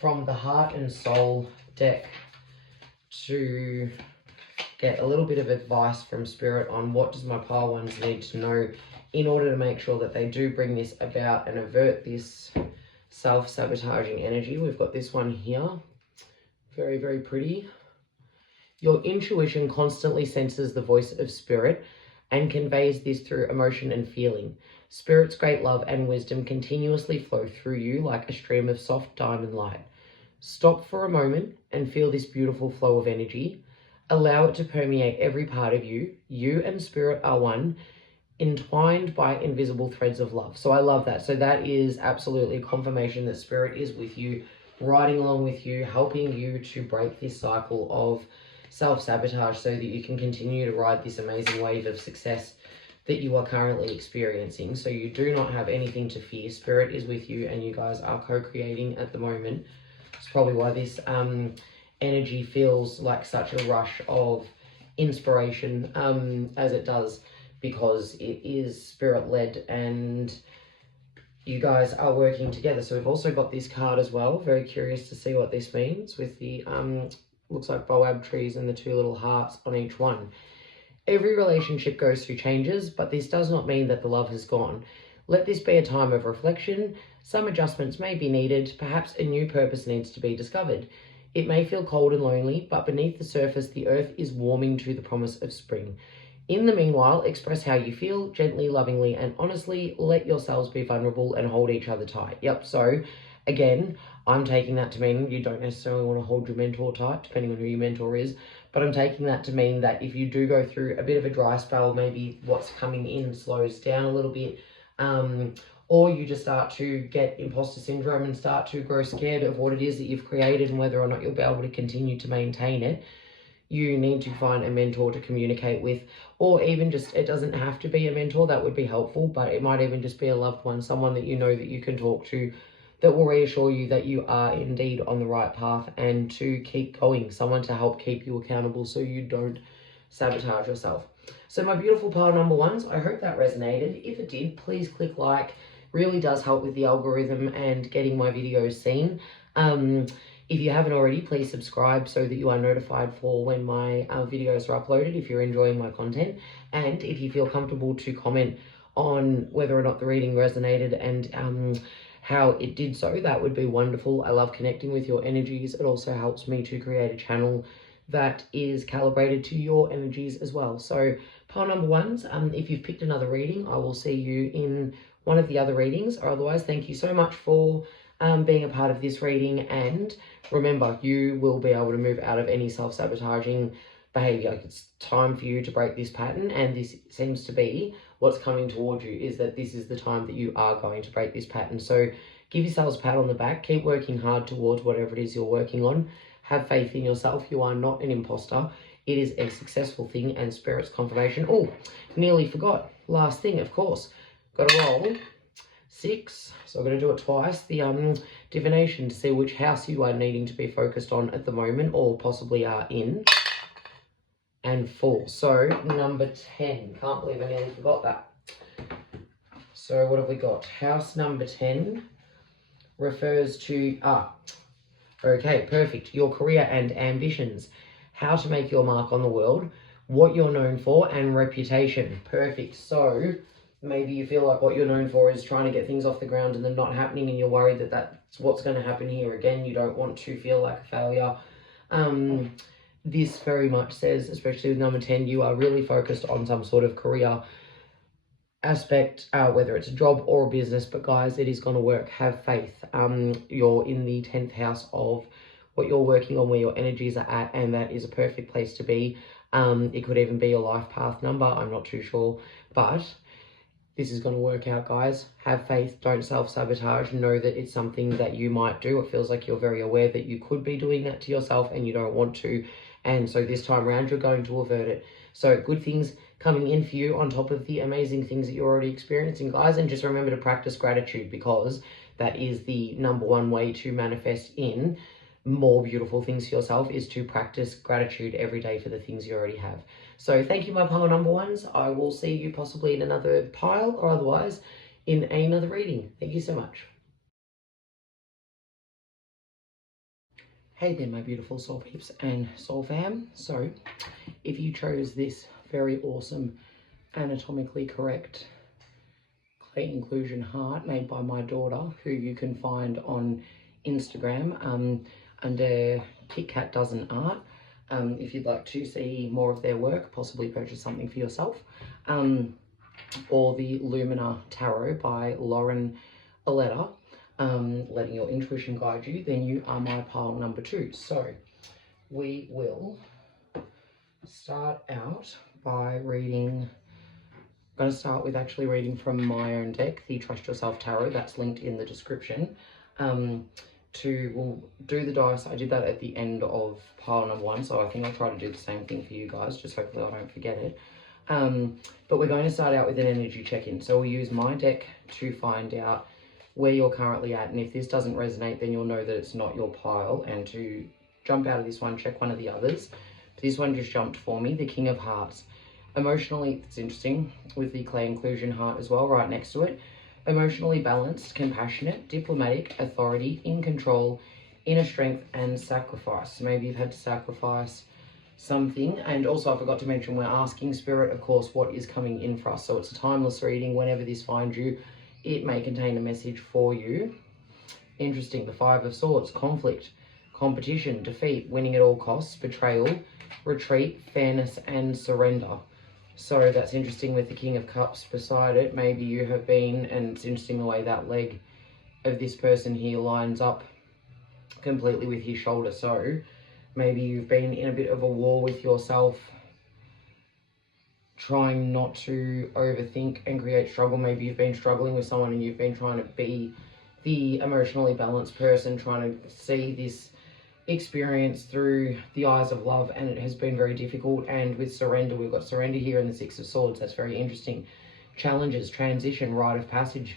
from the Heart and Soul deck to get a little bit of advice from Spirit on what does my pile ones need to know in order to make sure that they do bring this about and avert this self-sabotaging energy. We've got this one here. Very, very pretty. Your intuition constantly senses the voice of Spirit and conveys this through emotion and feeling. Spirit's great love and wisdom continuously flow through you like a stream of soft diamond light. Stop for a moment and feel this beautiful flow of energy. Allow it to permeate every part of you. You and Spirit are one, entwined by invisible threads of love. So I love that. So that is absolutely confirmation that Spirit is with you, riding along with you, helping you to break this cycle of self-sabotage so that you can continue to ride this amazing wave of success that you are currently experiencing. So you do not have anything to fear. Spirit is with you and you guys are co-creating at the moment. It's probably why this energy feels like such a rush of inspiration as it does, because it is spirit-led and you guys are working together. So we've also got this card as well. Very curious to see what this means with the looks like boab trees and the two little hearts on each one. Every relationship goes through changes, but this does not mean that the love has gone. Let this be a time of reflection. Some adjustments may be needed. Perhaps a new purpose needs to be discovered. It may feel cold and lonely, but beneath the surface, the earth is warming to the promise of spring. In the meanwhile, express how you feel, gently, lovingly, and honestly. Let yourselves be vulnerable and hold each other tight. Yep, so again, I'm taking that to mean you don't necessarily want to hold your mentor tight, depending on who your mentor is. But I'm taking that to mean that if you do go through a bit of a dry spell, maybe what's coming in slows down a little bit, or you just start to get imposter syndrome and start to grow scared of what it is that you've created and whether or not you'll be able to continue to maintain it, you need to find a mentor to communicate with, or even just, it doesn't have to be a mentor, that would be helpful, but it might even just be a loved one, someone that you know that you can talk to, that will reassure you that you are indeed on the right path and to keep going, someone to help keep you accountable so you don't sabotage yourself. So my beautiful pile number ones, I hope that resonated. If it did, please click like. Really does help with the algorithm and getting my videos seen. If you haven't already, please subscribe so that you are notified for when my videos are uploaded if you're enjoying my content. And if you feel comfortable to comment on whether or not the reading resonated and how it did so, that would be wonderful. I love connecting with your energies. It also helps me to create a channel that is calibrated to your energies as well. So pile number ones, if you've picked another reading, I will see you in one of the other readings, or otherwise thank you so much for being a part of this reading. And remember, you will be able to move out of any self-sabotaging behavior. It's time for you to break this pattern, and this seems to be what's coming towards you, is that this is the time that you are going to break this pattern. So give yourselves a pat on the back, keep working hard towards whatever it is you're working on. Have faith in yourself. You are not an imposter. It is a successful thing, and Spirit's confirmation. Oh, nearly forgot. Last thing, of course. Got to roll 6. So I'm going to do it twice. The divination to see which house you are needing to be focused on at the moment, or possibly are in. And 4. So number 10. Can't believe I nearly forgot that. So what have we got? House number 10 refers to... Okay, perfect. Your career and ambitions. How to make your mark on the world. What you're known for and reputation. Perfect. So maybe you feel like what you're known for is trying to get things off the ground and they're not happening, and you're worried that that's what's going to happen here. Again, you don't want to feel like a failure. This very much says, especially with number 10, you are really focused on some sort of career aspect, whether it's a job or a business. But guys, it is going to work. Have faith. You're in the 10th house of what you're working on, where your energies are at, and that is a perfect place to be. It could even be your life path number. I'm not too sure, but this is going to work out, guys. Have faith. Don't self-sabotage. Know that it's something that you might do. It feels like you're very aware that you could be doing that to yourself and you don't want to. And so this time around, you're going to avert it. So good things coming in for you on top of the amazing things that you're already experiencing, guys. And just remember to practice gratitude, because that is the number one way to manifest in more beautiful things for yourself, is to practice gratitude every day for the things you already have. So thank you, my pile number ones. I will see you possibly in another pile, or otherwise in another reading. Thank you so much. Hey there, my beautiful soul peeps and soul fam. So if you chose this very awesome, anatomically correct clay inclusion heart made by my daughter, who you can find on Instagram under Kit Kat Dozen Art, if you'd like to see more of their work, possibly purchase something for yourself, or the Lumina Tarot by Lauren Aletta, letting your intuition guide you, then you are my pile number 2. So we will start out by reading. I'm going to start with actually reading from my own deck, the Trust Yourself Tarot. That's linked in the description. we'll do the dice. I did that at the end of pile number 1, so I think I'll try to do the same thing for you guys, just hopefully I don't forget it. But we're going to start out with an energy check-in. So we'll use my deck to find out where you're currently at, and if this doesn't resonate, then you'll know that it's not your pile, and to jump out of this one, check one of the others. This one just jumped for me, the King of Hearts. Emotionally, it's interesting, with the clay inclusion heart as well, right next to it. Emotionally balanced, compassionate, diplomatic, authority, in control, inner strength, and sacrifice. Maybe you've had to sacrifice something. And also, I forgot to mention, we're asking Spirit, of course, what is coming in for us. So it's a timeless reading. Whenever this finds you, it may contain a message for you. Interesting, the Five of Swords, conflict, competition, defeat, winning at all costs, betrayal, retreat, fairness, and surrender. So that's interesting with the King of Cups beside it. Maybe you have been, and it's interesting the way that leg of this person here lines up completely with his shoulder. So maybe you've been in a bit of a war with yourself, trying not to overthink and create struggle. Maybe you've been struggling with someone and you've been trying to be the emotionally balanced person, trying to see this experience through the eyes of love, and it has been very difficult. And with surrender, we've got surrender here in the Six of Swords. That's very interesting. Challenges, transition, rite of passage,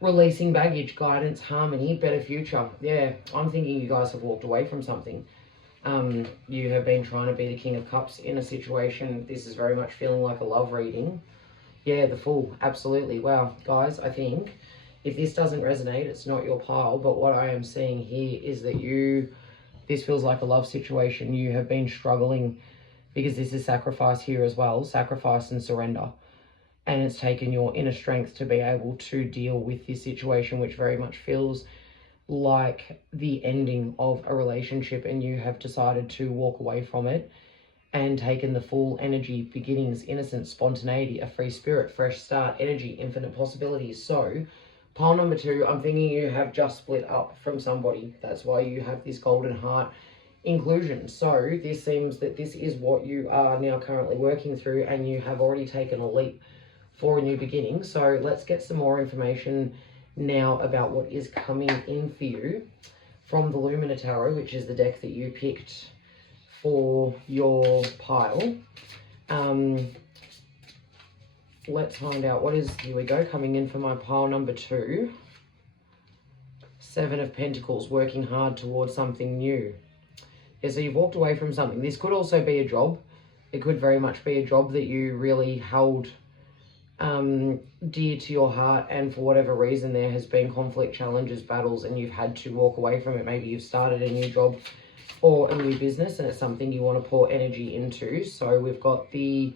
releasing baggage, guidance, harmony, better future. Yeah, I'm thinking you guys have walked away from something. You have been trying to be the King of Cups in a situation. This is very much feeling like a love reading. Yeah, the Fool, absolutely. Wow, guys, I think if this doesn't resonate, it's not your pile. But what I am seeing here is that this feels like a love situation. You have been struggling because this is sacrifice here as well, sacrifice and surrender. And it's taken your inner strength to be able to deal with this situation, which very much feels like the ending of a relationship, and you have decided to walk away from it and taken the full energy, beginnings, innocence, spontaneity, a free spirit, fresh start, energy, infinite possibilities. So pile number 2, I'm thinking you have just split up from somebody. That's why you have this golden heart inclusion. So this seems that this is what you are now currently working through, and you have already taken a leap for a new beginning. So let's get some more information now about what is coming in for you from the Lumina Tarot, which is the deck that you picked for your pile. Let's find out what is, here we go, coming in for my pile number 2. Seven of Pentacles, working hard towards something new. Yeah, so you've walked away from something. This could also be a job. It could very much be a job that you really held dear to your heart, and for whatever reason there has been conflict, challenges, battles, and you've had to walk away from it. Maybe you've started a new job or a new business and it's something you want to pour energy into. So we've got the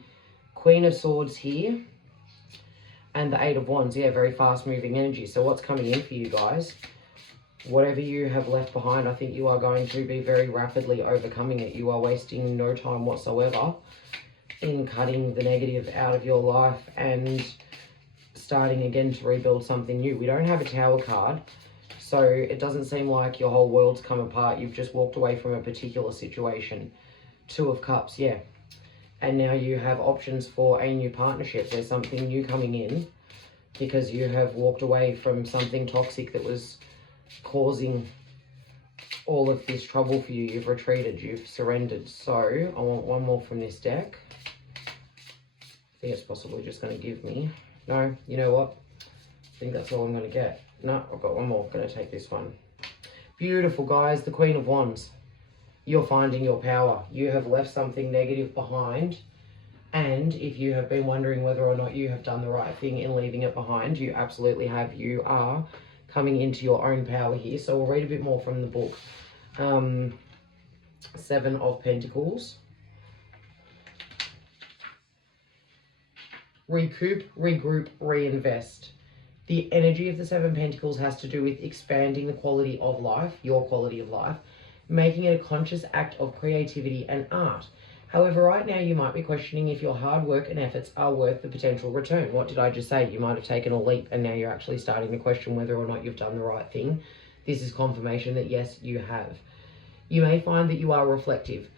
Queen of Swords here and the Eight of Wands. Yeah, very fast moving energy. So what's coming in for you guys? Whatever you have left behind, I think you are going to be very rapidly overcoming it. You are wasting no time whatsoever in cutting the negative out of your life and starting again to rebuild something new. We don't have a Tower card, so it doesn't seem like your whole world's come apart. You've just walked away from a particular situation. Two of Cups, yeah. And now you have options for a new partnership. There's something new coming in because you have walked away from something toxic that was causing all of this trouble for you. You've retreated, you've surrendered. So I want one more from this deck. I think it's possibly just going to give me, no, you know what, I think that's all I'm going to get. No, I've got one more. I'm going to take this one. Beautiful, guys. The Queen of Wands. You're finding your power. You have left something negative behind, and if you have been wondering whether or not you have done the right thing in leaving it behind, you absolutely have. You are coming into your own power here. So we'll read a bit more from the book. Seven of Pentacles. Recoup, regroup, reinvest. The energy of the Seven Pentacles has to do with expanding the quality of life, your quality of life, making it a conscious act of creativity and art. However, right now you might be questioning if your hard work and efforts are worth the potential return. What did I just say? You might have taken a leap and now you're actually starting to question whether or not you've done the right thing. This is confirmation that yes, you have. You may find that you are reflective,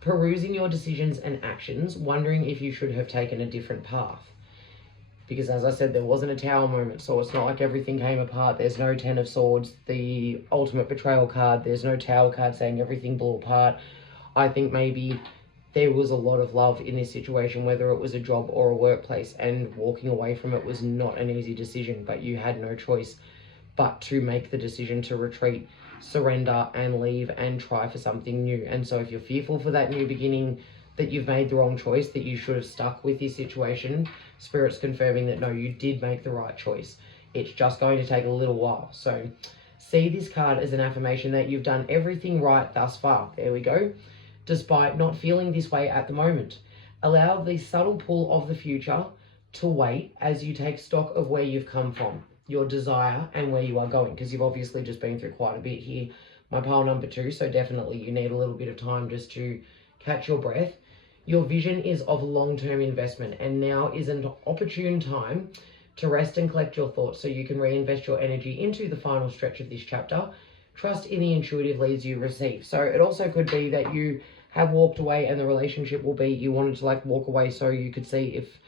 perusing your decisions and actions, wondering if you should have taken a different path. Because as I said, there wasn't a Tower moment, so it's not like everything came apart. There's no Ten of Swords, the ultimate betrayal card. There's no Tower card saying everything blew apart. I think maybe there was a lot of love in this situation, whether it was a job or a workplace, and walking away from it was not an easy decision, but you had no choice but to make the decision to retreat, surrender, and leave and try for something new. And so if you're fearful for that new beginning, that you've made the wrong choice, that you should have stuck with this situation, Spirit's confirming that no, you did make the right choice. It's just going to take a little while. So see this card as an affirmation that you've done everything right thus far. There we go. Despite not feeling this way at the moment. Allow the subtle pull of the future to wait as you take stock of where you've come from, your desire, and where you are going, because you've obviously just been through quite a bit here, my pile number 2, so definitely you need a little bit of time just to catch your breath. Your vision is of long-term investment, and now is an opportune time to rest and collect your thoughts so you can reinvest your energy into the final stretch of this chapter. Trust in the intuitive leads you receive. So it also could be that you have walked away and the relationship will be, you wanted to like walk away so you could see if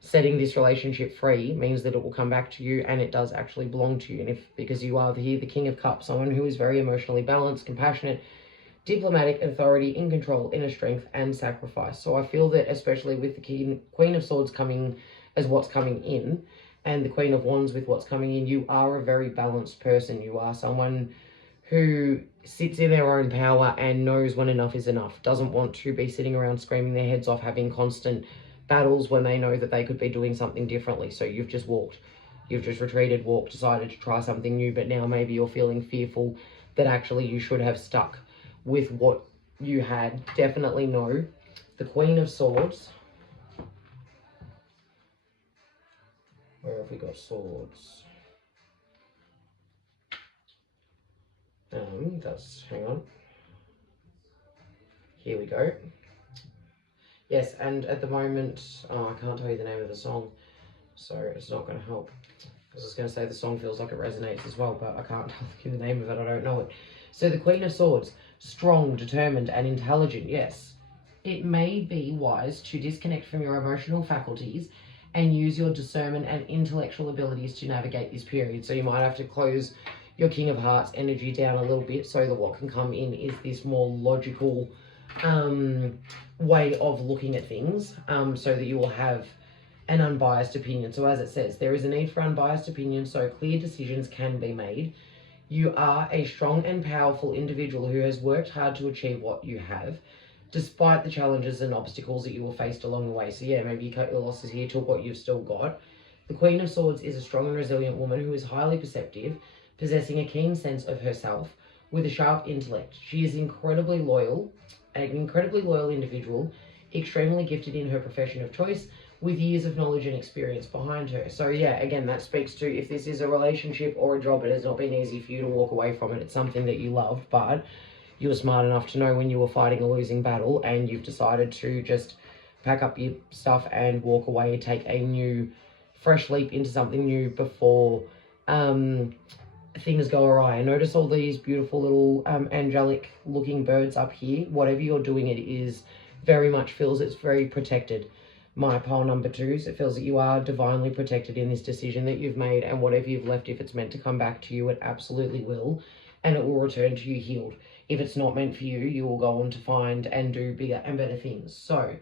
setting this relationship free means that it will come back to you and it does actually belong to you. And if, because you are here, the King of Cups, someone who is very emotionally balanced, compassionate, diplomatic, authority, in control, inner strength, and sacrifice. So I feel that especially with the Queen of Swords coming as what's coming in, and the Queen of Wands with what's coming in, you are a very balanced person. You are someone who sits in their own power and knows when enough is enough. Doesn't want to be sitting around screaming their heads off, having constant battles when they know that they could be doing something differently. So you've just walked. You've just retreated, walked, decided to try something new, but now maybe you're feeling fearful that actually you should have stuck with what you had. Definitely know the Queen of Swords. Where have we got swords? Hang on. Here we go. Yes, and at the moment, I can't tell you the name of the song, so it's not going to help. I was going to say the song feels like it resonates as well, but I can't tell you the name of it, I don't know it. So the Queen of Swords, strong, determined, and intelligent, yes. It may be wise to disconnect from your emotional faculties and use your discernment and intellectual abilities to navigate this period. So you might have to close your King of Hearts energy down a little bit so that what can come in is this more logical way of looking at things, so that you will have an unbiased opinion. So as it says, there is a need for unbiased opinion so clear decisions can be made. You are a strong and powerful individual who has worked hard to achieve what you have, despite the challenges and obstacles that you were faced along the way. So yeah, maybe you cut your losses here, took what you've still got. The Queen of Swords is a strong and resilient woman who is highly perceptive, possessing a keen sense of herself, with a sharp intellect. She is incredibly loyal, an incredibly loyal individual, extremely gifted in her profession of choice, with years of knowledge and experience behind her. So yeah, again, that speaks to if this is a relationship or a job, it has not been easy for you to walk away from it. It's something that you loved, but you were smart enough to know when you were fighting a losing battle, and you've decided to just pack up your stuff and walk away, take a new, fresh leap into something new before things go awry. And notice all these beautiful little angelic looking birds up here. Whatever you're doing, it is very much feels it's very protected. My pile number 2s, it feels that you are divinely protected in this decision that you've made, and whatever you've left, if it's meant to come back to you, it absolutely will, and it will return to you healed. If it's not meant for you, you will go on to find and do bigger and better things. So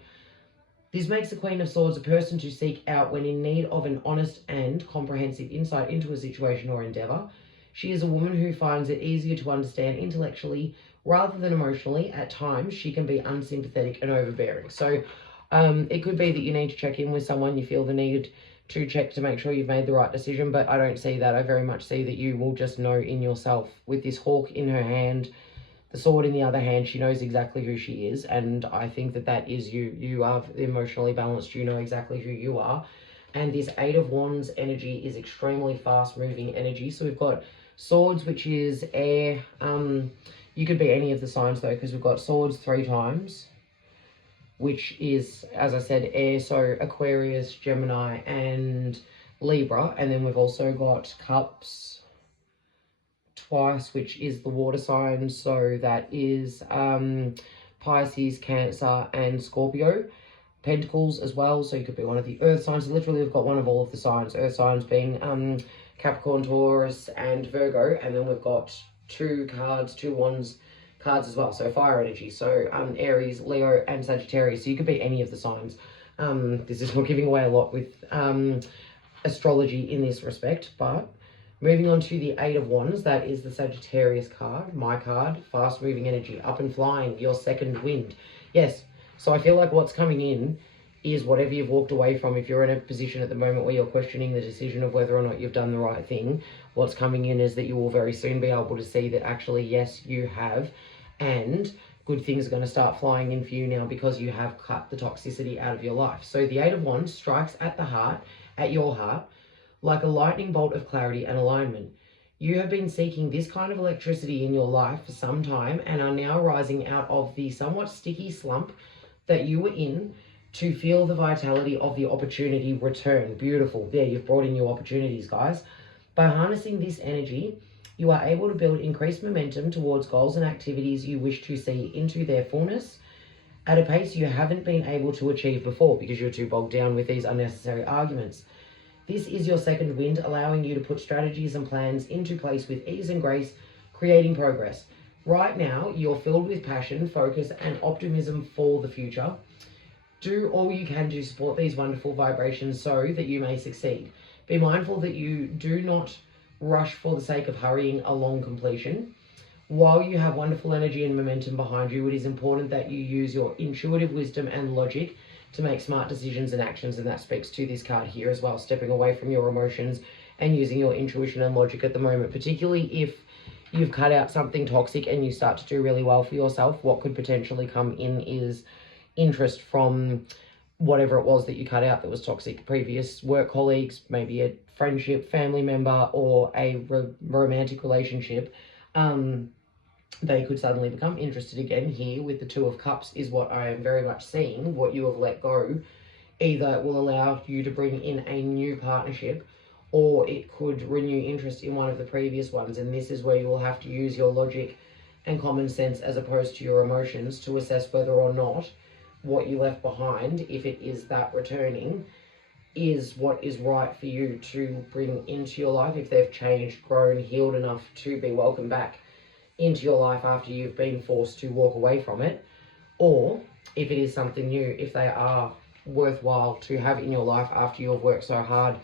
this makes the Queen of Swords a person to seek out when in need of an honest and comprehensive insight into a situation or endeavour. She is a woman who finds it easier to understand intellectually rather than emotionally. At times, she can be unsympathetic and overbearing. So it could be that you need to check in with someone. You feel the need to check to make sure you've made the right decision, but I don't see that. I very much see that you will just know in yourself. With this hawk in her hand, the sword in the other hand, she knows exactly who she is, and I think that that is you. You are emotionally balanced. You know exactly who you are. And this 8 of Wands energy is extremely fast-moving energy. So we've got swords, which is air. You could be any of the signs, though, because we've got swords 3 times, which is, as I said, air, so Aquarius, Gemini, and Libra. And then we've also got cups twice, which is the water signs, so that is Pisces, Cancer, and Scorpio. Pentacles as well, so you could be one of the earth signs. Literally, we've got one of all of the signs. Earth signs being Capricorn, Taurus, and Virgo, and then we've got two wands cards as well, so fire energy. So Aries, Leo, and Sagittarius. So you could be any of the signs. This is not giving away a lot with astrology in this respect, but moving on to the Eight of Wands, that is the Sagittarius card, my card, fast moving energy, up and flying, your second wind. Yes, so I feel like what's coming in is whatever you've walked away from. If you're in a position at the moment where you're questioning the decision of whether or not you've done the right thing, what's coming in is that you will very soon be able to see that actually, yes, you have, and good things are going to start flying in for you now because you have cut the toxicity out of your life. So the Eight of Wands strikes at the heart, at your heart, like a lightning bolt of clarity and alignment. You have been seeking this kind of electricity in your life for some time and are now rising out of the somewhat sticky slump that you were in to feel the vitality of the opportunity return. Beautiful. There, you've brought in new opportunities, guys. By harnessing this energy, you are able to build increased momentum towards goals and activities you wish to see into their fullness at a pace you haven't been able to achieve before because you're too bogged down with these unnecessary arguments. This is your second wind, allowing you to put strategies and plans into place with ease and grace, creating progress. Right now, you're filled with passion, focus, and optimism for the future. Do all you can to support these wonderful vibrations so that you may succeed. Be mindful that you do not rush for the sake of hurrying along completion. While you have wonderful energy and momentum behind you, it is important that you use your intuitive wisdom and logic to make smart decisions and actions, and that speaks to this card here as well, stepping away from your emotions and using your intuition and logic at the moment, particularly if you've cut out something toxic and you start to do really well for yourself. What could potentially come in is interest from whatever it was that you cut out that was toxic. Previous work colleagues, maybe a friendship, family member, or a romantic relationship. They could suddenly become interested again. Here with the Two of Cups is what I am very much seeing. What you have let go either will allow you to bring in a new partnership, or it could renew interest in one of the previous ones. And this is where you will have to use your logic and common sense as opposed to your emotions to assess whether or not what you left behind, if it is that returning, is what is right for you to bring into your life, if they've changed, grown, healed enough to be welcomed back into your life after you've been forced to walk away from it, or if it is something new, if they are worthwhile to have in your life after you've worked so hard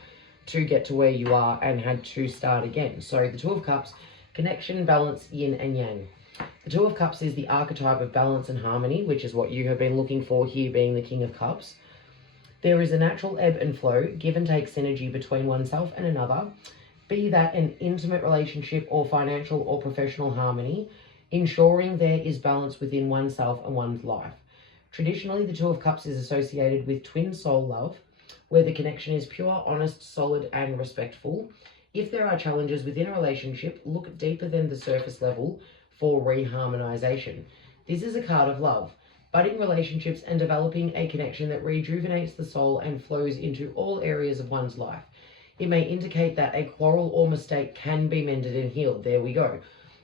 to get to where you are and had to start again. So the Two of Cups, connection, balance, yin and yang. The Two of Cups is the archetype of balance and harmony, which is what you have been looking for here, being the King of Cups. There is a natural ebb and flow, give and take synergy between oneself and another, be that an intimate relationship or financial or professional harmony, ensuring there is balance within oneself and one's life. Traditionally, the Two of Cups is associated with twin soul love, where the connection is pure, honest, solid, and respectful. If there are challenges within a relationship, look deeper than the surface level for reharmonization. This is a card of love, budding relationships and developing a connection that rejuvenates the soul and flows into all areas of one's life. It may indicate that a quarrel or mistake can be mended and healed. There we go.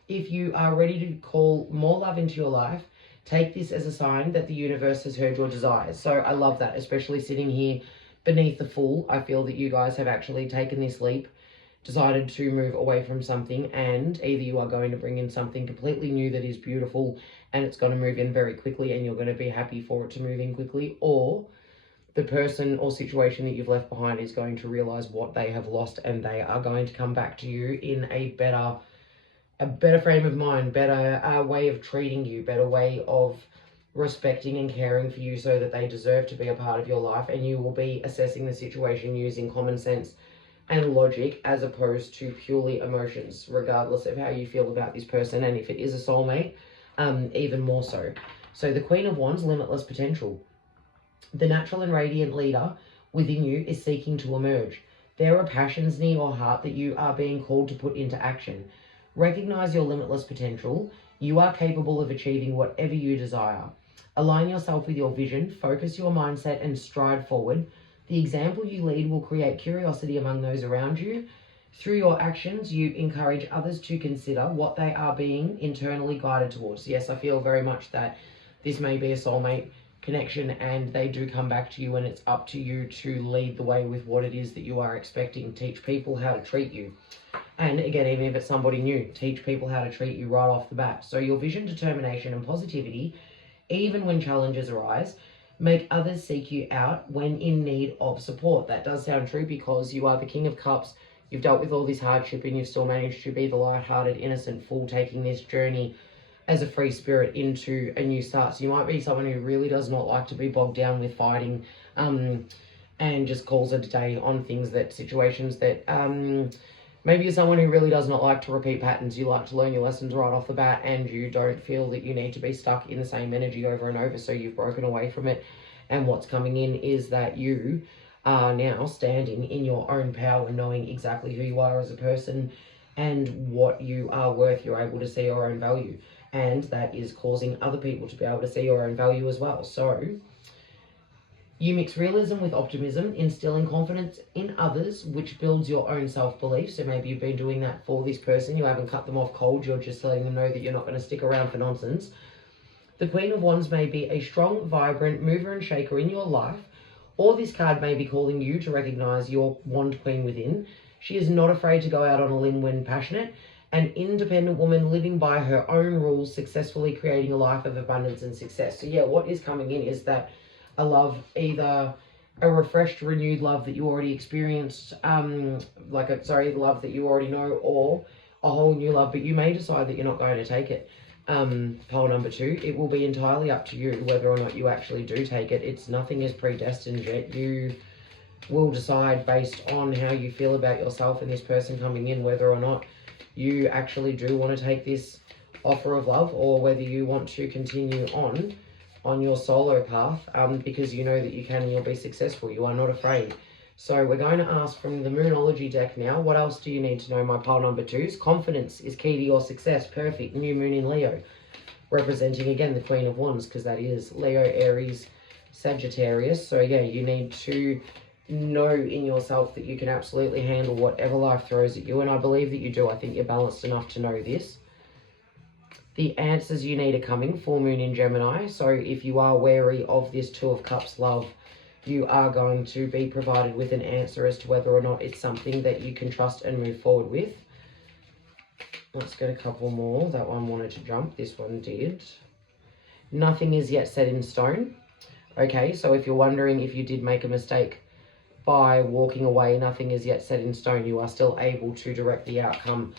If you are ready to call more love into your life, take this as a sign that the universe has heard your desires. So I love that, especially sitting here beneath the Fool. I feel that you guys have actually taken this leap, decided to move away from something, and either you are going to bring in something completely new that is beautiful and it's going to move in very quickly and you're going to be happy for it to move in quickly, or the person or situation that you've left behind is going to realize what they have lost and they are going to come back to you in a better frame of mind, better way of treating you, better way of respecting and caring for you, so that they deserve to be a part of your life, and you will be assessing the situation using common sense and logic as opposed to purely emotions, regardless of how you feel about this person, and if it is a soulmate, even more so. So the Queen of Wands, limitless potential. The natural and radiant leader within you is seeking to emerge. There are passions near your heart that you are being called to put into action. Recognize your limitless potential. You are capable of achieving whatever you desire. Align yourself with your vision, focus your mindset, and stride forward. The example you lead will create curiosity among those around you. Through your actions, you encourage others to consider what they are being internally guided towards. Yes, I feel very much that this may be a soulmate connection, and they do come back to you, and it's up to you to lead the way with what it is that you are expecting. Teach people how to treat you. And again, even if it's somebody new, teach people how to treat you right off the bat. So your vision, determination, and positivity, even when challenges arise, make others seek you out when in need of support. That does sound true, because you are the King of Cups. You've dealt with all this hardship, and you've still managed to be the light-hearted, innocent fool, taking this journey as a free spirit into a new start. So you might be someone who really does not like to be bogged down with fighting, and just calls it a day on things, that situations that maybe you're someone who really does not like to repeat patterns. You like to learn your lessons right off the bat, and you don't feel that you need to be stuck in the same energy over and over. So you've broken away from it. And what's coming in is that you are now standing in your own power, knowing exactly who you are as a person and what you are worth. You're able to see your own value, and that is causing other people to be able to see your own value as well. So you mix realism with optimism, instilling confidence in others, which builds your own self-belief. So maybe you've been doing that for this person. You haven't cut them off cold. You're just letting them know that you're not going to stick around for nonsense. The Queen of Wands may be a strong, vibrant mover and shaker in your life, or this card may be calling you to recognize your Wand Queen within. She is not afraid to go out on a limb when passionate, an independent woman living by her own rules, successfully creating a life of abundance and success. So yeah, what is coming in is that a love, either a refreshed, renewed love that you already experienced, the love that you already know, or a whole new love, but you may decide that you're not going to take it. Pole number 2, it will be entirely up to you whether or not you actually do take it. Nothing is predestined yet. You will decide based on how you feel about yourself and this person coming in, whether or not you actually do want to take this offer of love, or whether you want to continue on your solo path, because you know that you can and you'll be successful. You are not afraid. So we're going to ask from the Moonology deck now, what else do you need to know, my pile number 2s? Confidence is key to your success. Perfect. New moon in Leo, representing again the Queen of Wands, because that is Leo, Aries, Sagittarius. So yeah, you need to know in yourself that you can absolutely handle whatever life throws at you, and I believe that you do. I think you're balanced enough to know this. The answers you need are coming. Full moon in Gemini. So if you are wary of this Two of Cups love, you are going to be provided with an answer as to whether or not it's something that you can trust and move forward with. Let's get a couple more. That one wanted to jump. This one did. Nothing is yet set in stone. Okay, so if you're wondering if you did make a mistake by walking away, nothing is yet set in stone. You are still able to direct the outcome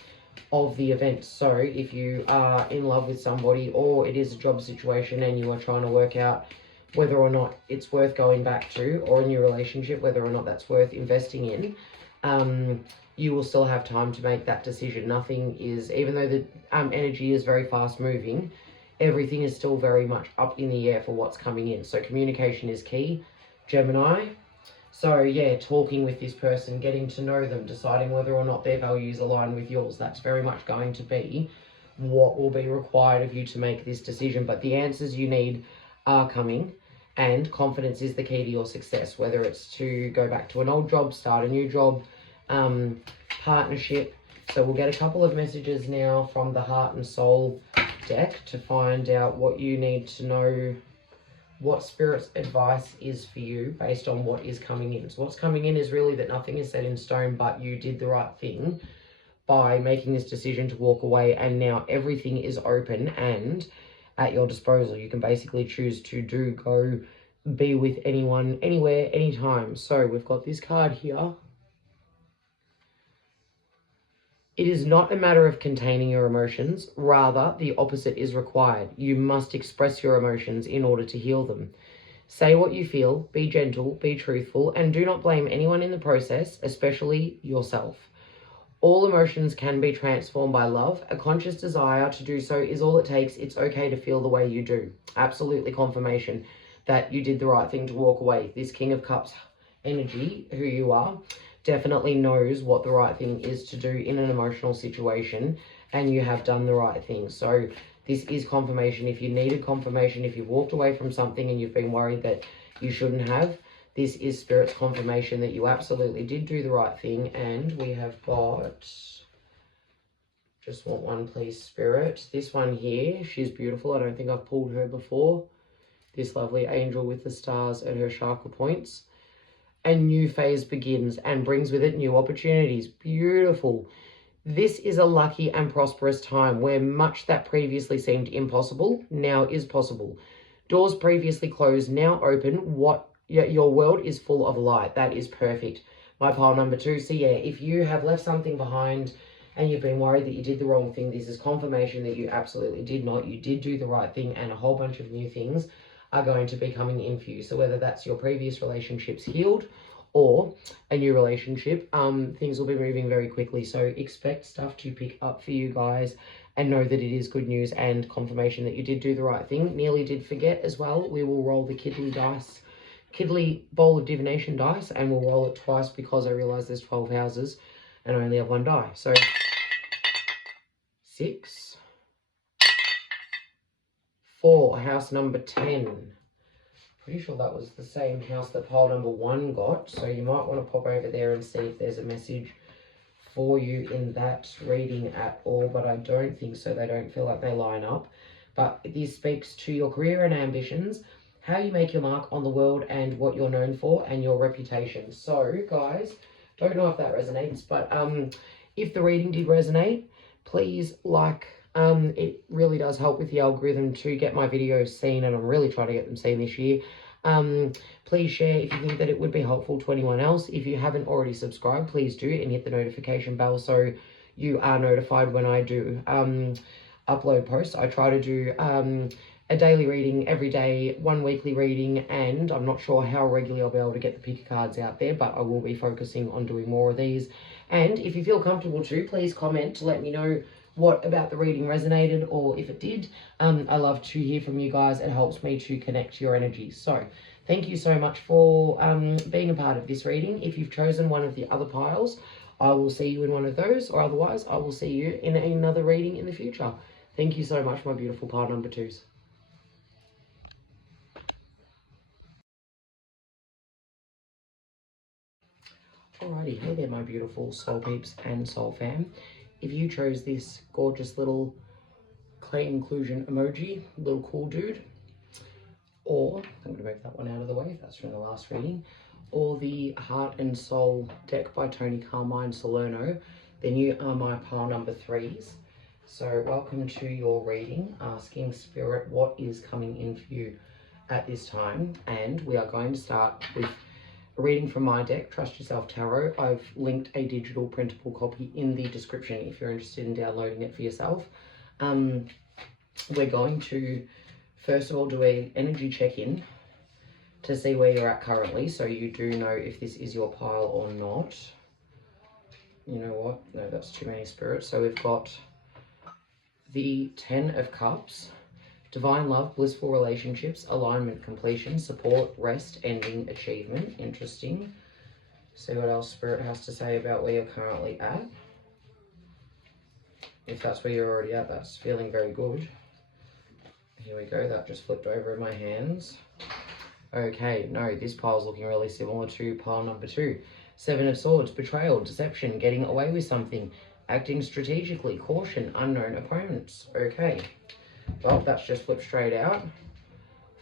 of the event. So if you are in love with somebody, or it is a job situation and you are trying to work out whether or not it's worth going back to, or a new relationship, whether or not that's worth investing in, you will still have time to make that decision. Nothing is, even though the energy is very fast moving, everything is still very much up in the air for what's coming in. So communication is key, Gemini. So yeah, talking with this person, getting to know them, deciding whether or not their values align with yours, that's very much going to be what will be required of you to make this decision. But the answers you need are coming, and confidence is the key to your success, whether it's to go back to an old job, start a new job, partnership. So we'll get a couple of messages now from the Heart and Soul deck to find out what you need to know, what Spirit's advice is for you based on what is coming in. So what's coming in is really that nothing is set in stone, but you did the right thing by making this decision to walk away, and now everything is open and at your disposal. You can basically choose to go be with anyone, anywhere, anytime. So we've got this card here. It is not a matter of containing your emotions, rather the opposite is required. You must express your emotions in order to heal them. Say what you feel, be gentle, be truthful, and do not blame anyone in the process, especially yourself. All emotions can be transformed by love. A conscious desire to do so is all it takes. It's okay to feel the way you do. Absolutely confirmation that you did the right thing to walk away. This King of Cups energy, who you are, definitely knows what the right thing is to do in an emotional situation, and you have done the right thing. So this is confirmation. If you needed confirmation, if you've walked away from something and you've been worried that you shouldn't have, this is Spirit's confirmation that you absolutely did do the right thing. And we have got, just want one please, Spirit. This one here, she's beautiful. I don't think I've pulled her before. this lovely angel with the stars at her chakra points. A new phase begins and brings with it new opportunities. Beautiful. This is a lucky and prosperous time where much that previously seemed impossible now is possible. Doors previously closed now open. Your world is full of light. That is perfect. My pile number 2. So yeah, if you have left something behind and you've been worried that you did the wrong thing, this is confirmation that you absolutely did not. You did do the right thing, and a whole bunch of new things are going to be coming in for you. So whether that's your previous relationships healed or a new relationship, things will be moving very quickly. So expect stuff to pick up for you guys, and know that it is good news and confirmation that you did do the right thing. Nearly did forget as well. We will roll the Kiddly bowl of divination dice, and we'll roll it twice because I realize there's 12 houses and I only have 1 die. So 6, 4, house number 10. Pretty sure that was the same house that pile number 1 got. So you might want to pop over there and see if there's a message for you in that reading at all, but I don't think so. They don't feel like they line up. But this speaks to your career and ambitions, how you make your mark on the world and what you're known for, and your reputation. So guys, don't know if that resonates, but if the reading did resonate, please like. It really does help with the algorithm to get my videos seen, and I'm really trying to get them seen this year. Please share if you think that it would be helpful to anyone else. If you haven't already subscribed, please do, and hit the notification bell so you are notified when I do upload posts. I try to do a daily reading every day, 1 weekly reading, and I'm not sure how regularly I'll be able to get the picker cards out there, but I will be focusing on doing more of these. And if you feel comfortable to, please comment to let me know what about the reading resonated, or if it did. I love to hear from you guys. It helps me to connect to your energy. So thank you so much for being a part of this reading. If you've chosen one of the other piles, I will see you in one of those, or otherwise I will see you in another reading in the future. Thank you so much, my beautiful pile number 2s. Alrighty, hey there, my beautiful soul peeps and soul fam. If you chose this gorgeous little clay inclusion emoji, little cool dude, or I'm going to move that one out of the way, that's from the last reading, or the Heart and Soul deck by Toni, Carmine, Salerno, then you are my pile number 3s. So welcome to your reading, asking Spirit what is coming in for you at this time. And we are going to start with a reading from my deck, Trust Yourself Tarot. I've linked a digital printable copy in the description if you're interested in downloading it for yourself. We're going to first of all do an energy check-in to see where you're at currently, so you do know if this is your pile or not. You know what? No, that's too many spirits. So we've got the 10 of Cups, divine love, blissful relationships, alignment, completion, support, rest, ending, achievement. Interesting. See what else Spirit has to say about where you're currently at. If that's where you're already at, that's feeling very good. Here we go, that just flipped over in my hands. Okay, no, this pile's looking really similar to pile number 2. 7 of Swords, betrayal, deception, getting away with something, acting strategically, caution, unknown opponents. Okay, well, that's just flipped straight out.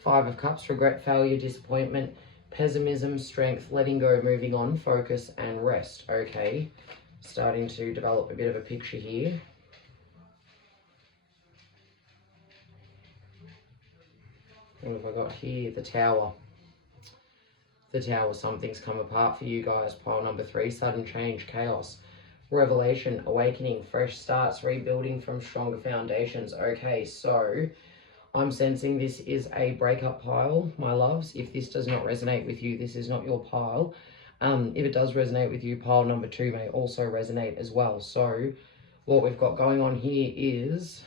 5 of Cups, regret, failure, disappointment, pessimism, strength, letting go, moving on, focus, and rest. Okay, starting to develop a bit of a picture here. What have I got here? The Tower. The Tower, something's come apart for you guys. Pile number 3, sudden change, chaos, revelation, awakening, fresh starts, rebuilding from stronger foundations. Okay, so I'm sensing this is a breakup pile, my loves. If this does not resonate with you, this is not your pile. If it does resonate with you, pile number 2 may also resonate as well. So what we've got going on here is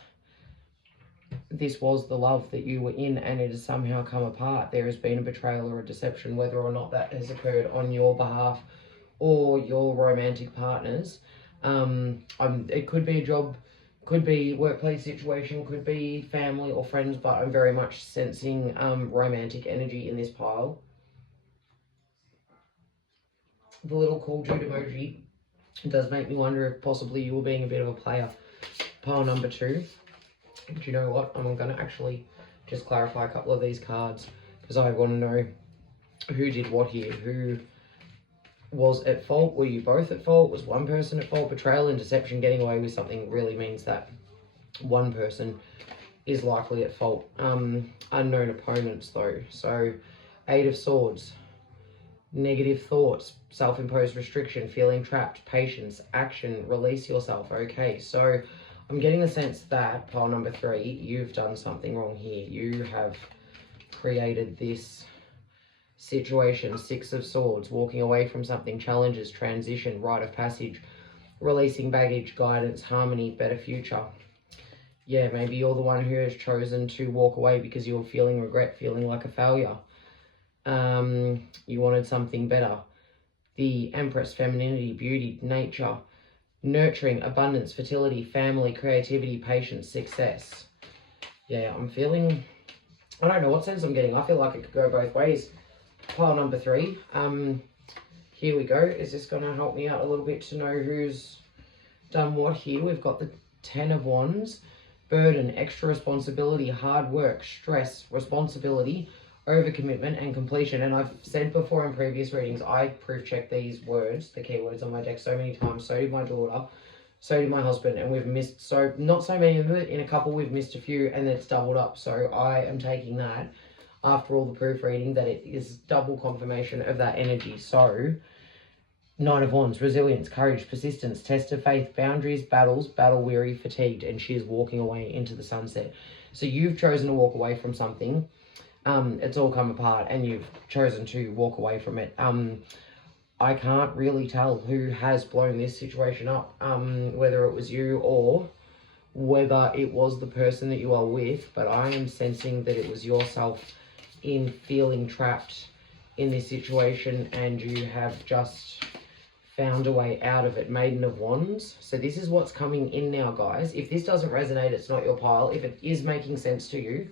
this was the love that you were in, and it has somehow come apart. There has been a betrayal or a deception, whether or not that has occurred on your behalf or your romantic partners. It could be a job, could be workplace situation, could be family or friends, but I'm very much sensing romantic energy in this pile. The little cool dude emoji does make me wonder if possibly you were being a bit of a player. Pile number 2. Do you know what? I'm going to actually just clarify a couple of these cards, because I want to know who did what here. Who was at fault? Were you both at fault? Was one person at fault? Betrayal and deception, getting away with something really means that one person is likely at fault. Unknown opponents though. So 8 of Swords, negative thoughts, self-imposed restriction, feeling trapped, patience, action, release yourself. Okay, so I'm getting the sense that pile number 3, you've done something wrong here. You have created this situation. 6 of Swords, walking away from something, challenges, transition, rite of passage, releasing baggage, guidance, harmony, better future. Yeah, maybe you're the one who has chosen to walk away because you're feeling regret, feeling like a failure. You wanted something better. The Empress, femininity, beauty, nature, nurturing, abundance, fertility, family, creativity, patience, success. Yeah, I'm feeling, I don't know what sense I'm getting. I feel like it could go both ways. Pile number 3. Here we go. Is this going to help me out a little bit to know who's done what here? We've got the 10 of Wands. Burden, extra responsibility, hard work, stress, responsibility, overcommitment, and completion. And I've said before in previous readings, I proof check these words, the keywords on my deck, so many times. So did my daughter, so did my husband, and we've missed not so many of it. In a couple we've missed a few, and it's doubled up. So I am taking that after all the proofreading that it is double confirmation of that energy. So 9 of Wands, resilience, courage, persistence, test of faith, boundaries, battles, battle-weary, fatigued, and she is walking away into the sunset. So you've chosen to walk away from something. It's all come apart and you've chosen to walk away from it. I can't really tell who has blown this situation up, whether it was you or whether it was the person that you are with, but I am sensing that it was yourself in feeling trapped in this situation and you have just found a way out of it. Maiden of Wands. So this is what's coming in now, guys. If this doesn't resonate, it's not your pile. If it is making sense to you,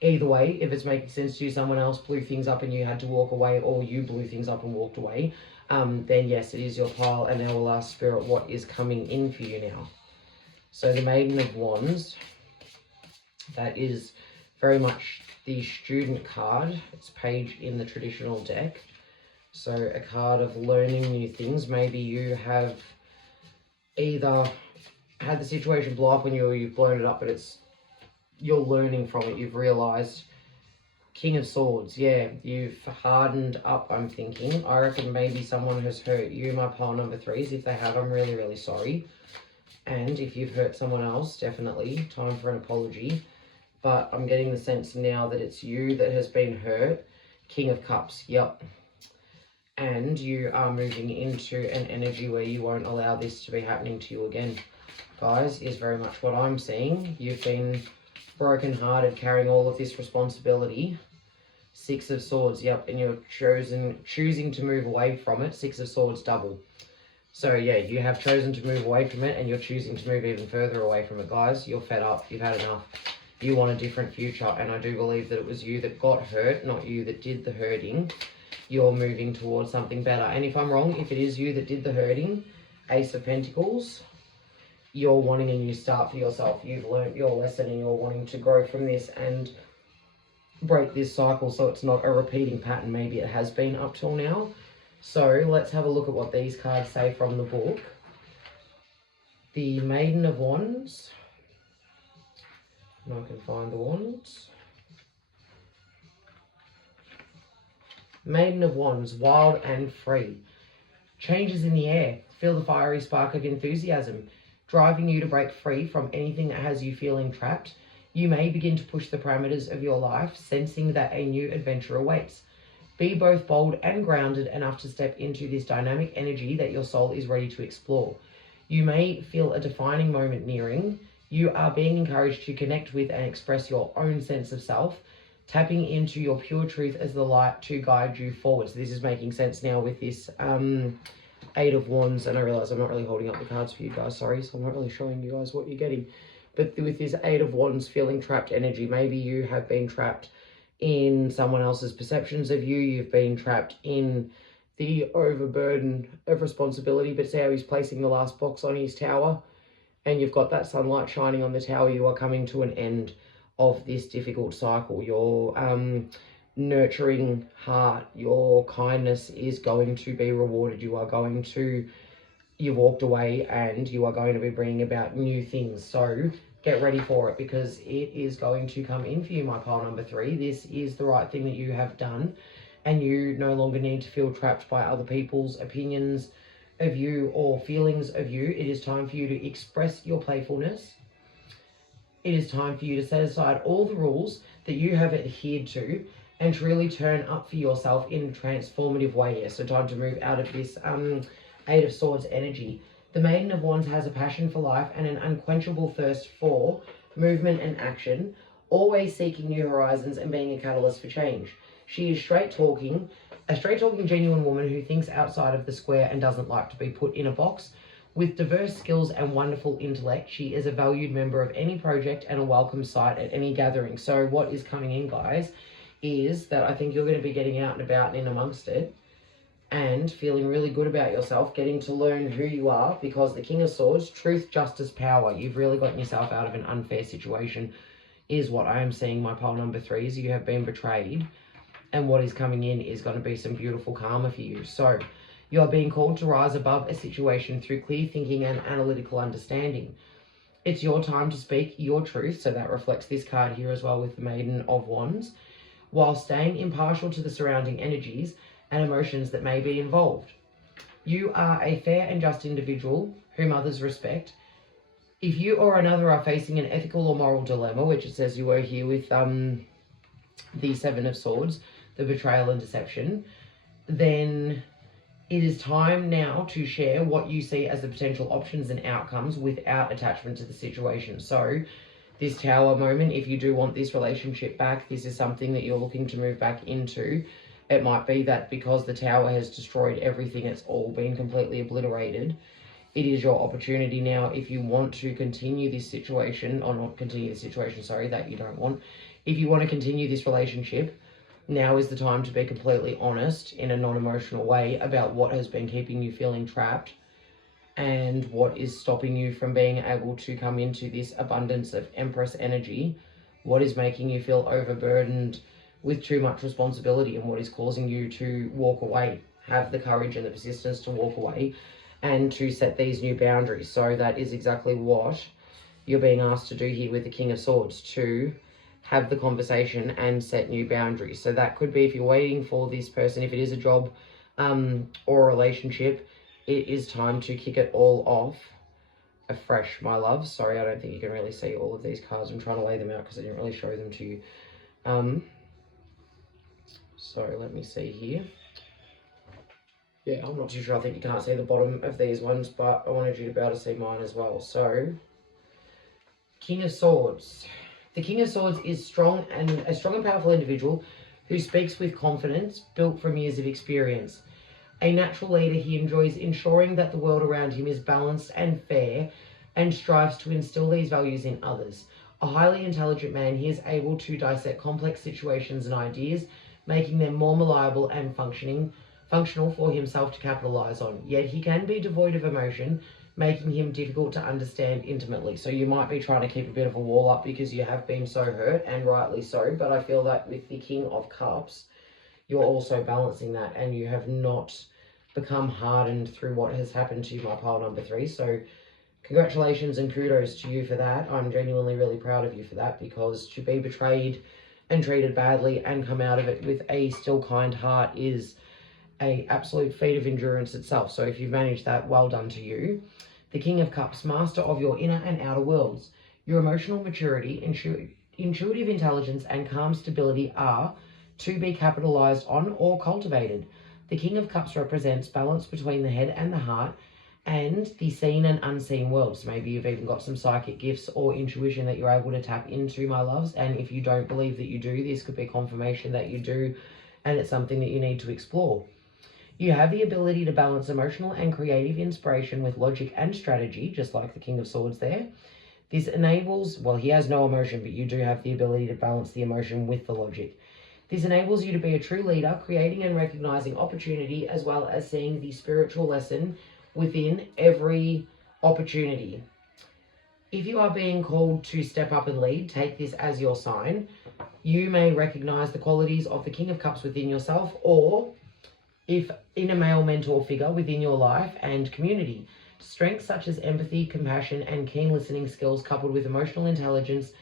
either way, if it's making sense to you, someone else blew things up and you had to walk away, or you blew things up and walked away, then yes, it is your pile. And now we'll ask Spirit what is coming in for you now. So the Maiden of Wands, that is very much the student card. It's page in the traditional deck. So a card of learning new things. Maybe you have either had the situation blow up on you or you've blown it up, but you're learning from it. You've realised. King of Swords, yeah, you've hardened up, I'm thinking. I reckon maybe someone has hurt you, my pile number 3s. If they have, I'm really, really sorry. And if you've hurt someone else, definitely time for an apology. But I'm getting the sense now that it's you that has been hurt. King of Cups, yep. And you are moving into an energy where you won't allow this to be happening to you again. Guys, is very much what I'm seeing. You've been broken-hearted, carrying all of this responsibility. 6 of Swords, yep, and you're choosing to move away from it. 6 of Swords, double. So yeah, you have chosen to move away from it and you're choosing to move even further away from it, guys. You're fed up. You've had enough. You want a different future, and I do believe that it was you that got hurt, not you that did the hurting. You're moving towards something better. And if I'm wrong, if it is you that did the hurting, Ace of Pentacles, you're wanting a new start for yourself. You've learnt your lesson and you're wanting to grow from this and break this cycle so it's not a repeating pattern. Maybe it has been up till now. So let's have a look at what these cards say from the book. The Maiden of Wands. And I can find the wands. Maiden of Wands, wild and free. Changes in the air. Feel the fiery spark of enthusiasm, driving you to break free from anything that has you feeling trapped. You may begin to push the parameters of your life, sensing that a new adventure awaits. Be both bold and grounded enough to step into this dynamic energy that your soul is ready to explore. You may feel a defining moment nearing. You are being encouraged to connect with and express your own sense of self, tapping into your pure truth as the light to guide you forward. So this is making sense now with this 8 of Wands, and I realise I'm not really holding up the cards for you guys, sorry, so I'm not really showing you guys what you're getting. But with this 8 of Wands feeling trapped energy, maybe you have been trapped in someone else's perceptions of you, you've been trapped in the overburden of responsibility, but see how he's placing the last box on his tower, and you've got that sunlight shining on the tower. You are coming to an end of this difficult cycle. Your nurturing heart, your kindness is going to be rewarded. You've walked away and you are going to be bringing about new things. So get ready for it, because it is going to come in for you, my pile number 3. This is the right thing that you have done, and you no longer need to feel trapped by other people's opinions of you or feelings of you. It is time for you to express your playfulness. It is time for you to set aside all the rules that you have adhered to and to really turn up for yourself in a transformative way. So time to move out of this Eight of Swords energy. The Maiden of Wands has a passion for life and an unquenchable thirst for movement and action, always seeking new horizons and being a catalyst for change. She is a straight-talking, genuine woman who thinks outside of the square and doesn't like to be put in a box. With diverse skills and wonderful intellect, she is a valued member of any project and a welcome sight at any gathering. So what is coming in, guys, is that I think you're going to be getting out and about and in amongst it and feeling really good about yourself, getting to learn who you are, because the King of Swords, truth, justice, power. You've really gotten yourself out of an unfair situation is what I am seeing, my pile number 3s. You have been betrayed, and what is coming in is going to be some beautiful karma for you. So you are being called to rise above a situation through clear thinking and analytical understanding. It's your time to speak your truth, so that reflects this card here as well with the Maiden of Wands, while staying impartial to the surrounding energies and emotions that may be involved. You are a fair and just individual whom others respect. If you or another are facing an ethical or moral dilemma, which it says you were here with the Seven of Swords, the betrayal and deception, then it is time now to share what you see as the potential options and outcomes without attachment to the situation. So this Tower moment, if you do want this relationship back, this is something that you're looking to move back into. It might be that because the Tower has destroyed everything, it's all been completely obliterated. It is your opportunity now, if you want to continue this situation, or not continue the situation, sorry, that you don't want. If you want to continue this relationship, now is the time to be completely honest in a non-emotional way about what has been keeping you feeling trapped and what is stopping you from being able to come into this abundance of Empress energy. What is making you feel overburdened with too much responsibility, and what is causing you to walk away. Have the courage and the persistence to walk away and to set these new boundaries. So that is exactly what you're being asked to do here with the King of Swords, to have the conversation and set new boundaries. So that could be, if you're waiting for this person, if it is a job or a relationship, it is time to kick it all off afresh, my love. Sorry, I don't think you can really see all of these cards. I'm trying to lay them out because I didn't really show them to you. So let me see here. Yeah, I'm not too sure. I think you can't see the bottom of these ones, but I wanted you to be able to see mine as well. So, King of Swords. The King of Swords is a strong and powerful individual who speaks with confidence, built from years of experience. A natural leader, he enjoys ensuring that the world around him is balanced and fair, and strives to instill these values in others. A highly intelligent man, he is able to dissect complex situations and ideas, making them more malleable and functional for himself to capitalize on. Yet he can be devoid of emotion, making him difficult to understand intimately. So you might be trying to keep a bit of a wall up because you have been so hurt, and rightly so. But I feel that with the King of Cups, you're also balancing that, and you have not become hardened through what has happened to you, my pile number 3. So congratulations and kudos to you for that. I'm genuinely really proud of you for that, because to be betrayed and treated badly and come out of it with a still kind heart is an absolute feat of endurance itself. So if you've managed that, well done to you. The King of Cups, master of your inner and outer worlds. Your emotional maturity, intuitive intelligence, and calm stability are to be capitalized on or cultivated. The King of Cups represents balance between the head and the heart, and the seen and unseen worlds. Maybe you've even got some psychic gifts or intuition that you're able to tap into, my loves. And if you don't believe that you do, this could be confirmation that you do, and it's something that you need to explore. You have the ability to balance emotional and creative inspiration with logic and strategy, just like the King of Swords there. This enables, well, he has no emotion, but you do have the ability to balance the emotion with the logic. This enables you to be a true leader, creating and recognizing opportunity, as well as seeing the spiritual lesson within every opportunity. If you are being called to step up and lead, take this as your sign. You may recognize the qualities of the King of Cups within yourself, or if in a male mentor figure within your life and community. Strengths such as empathy, compassion, and keen listening skills, coupled with emotional intelligence,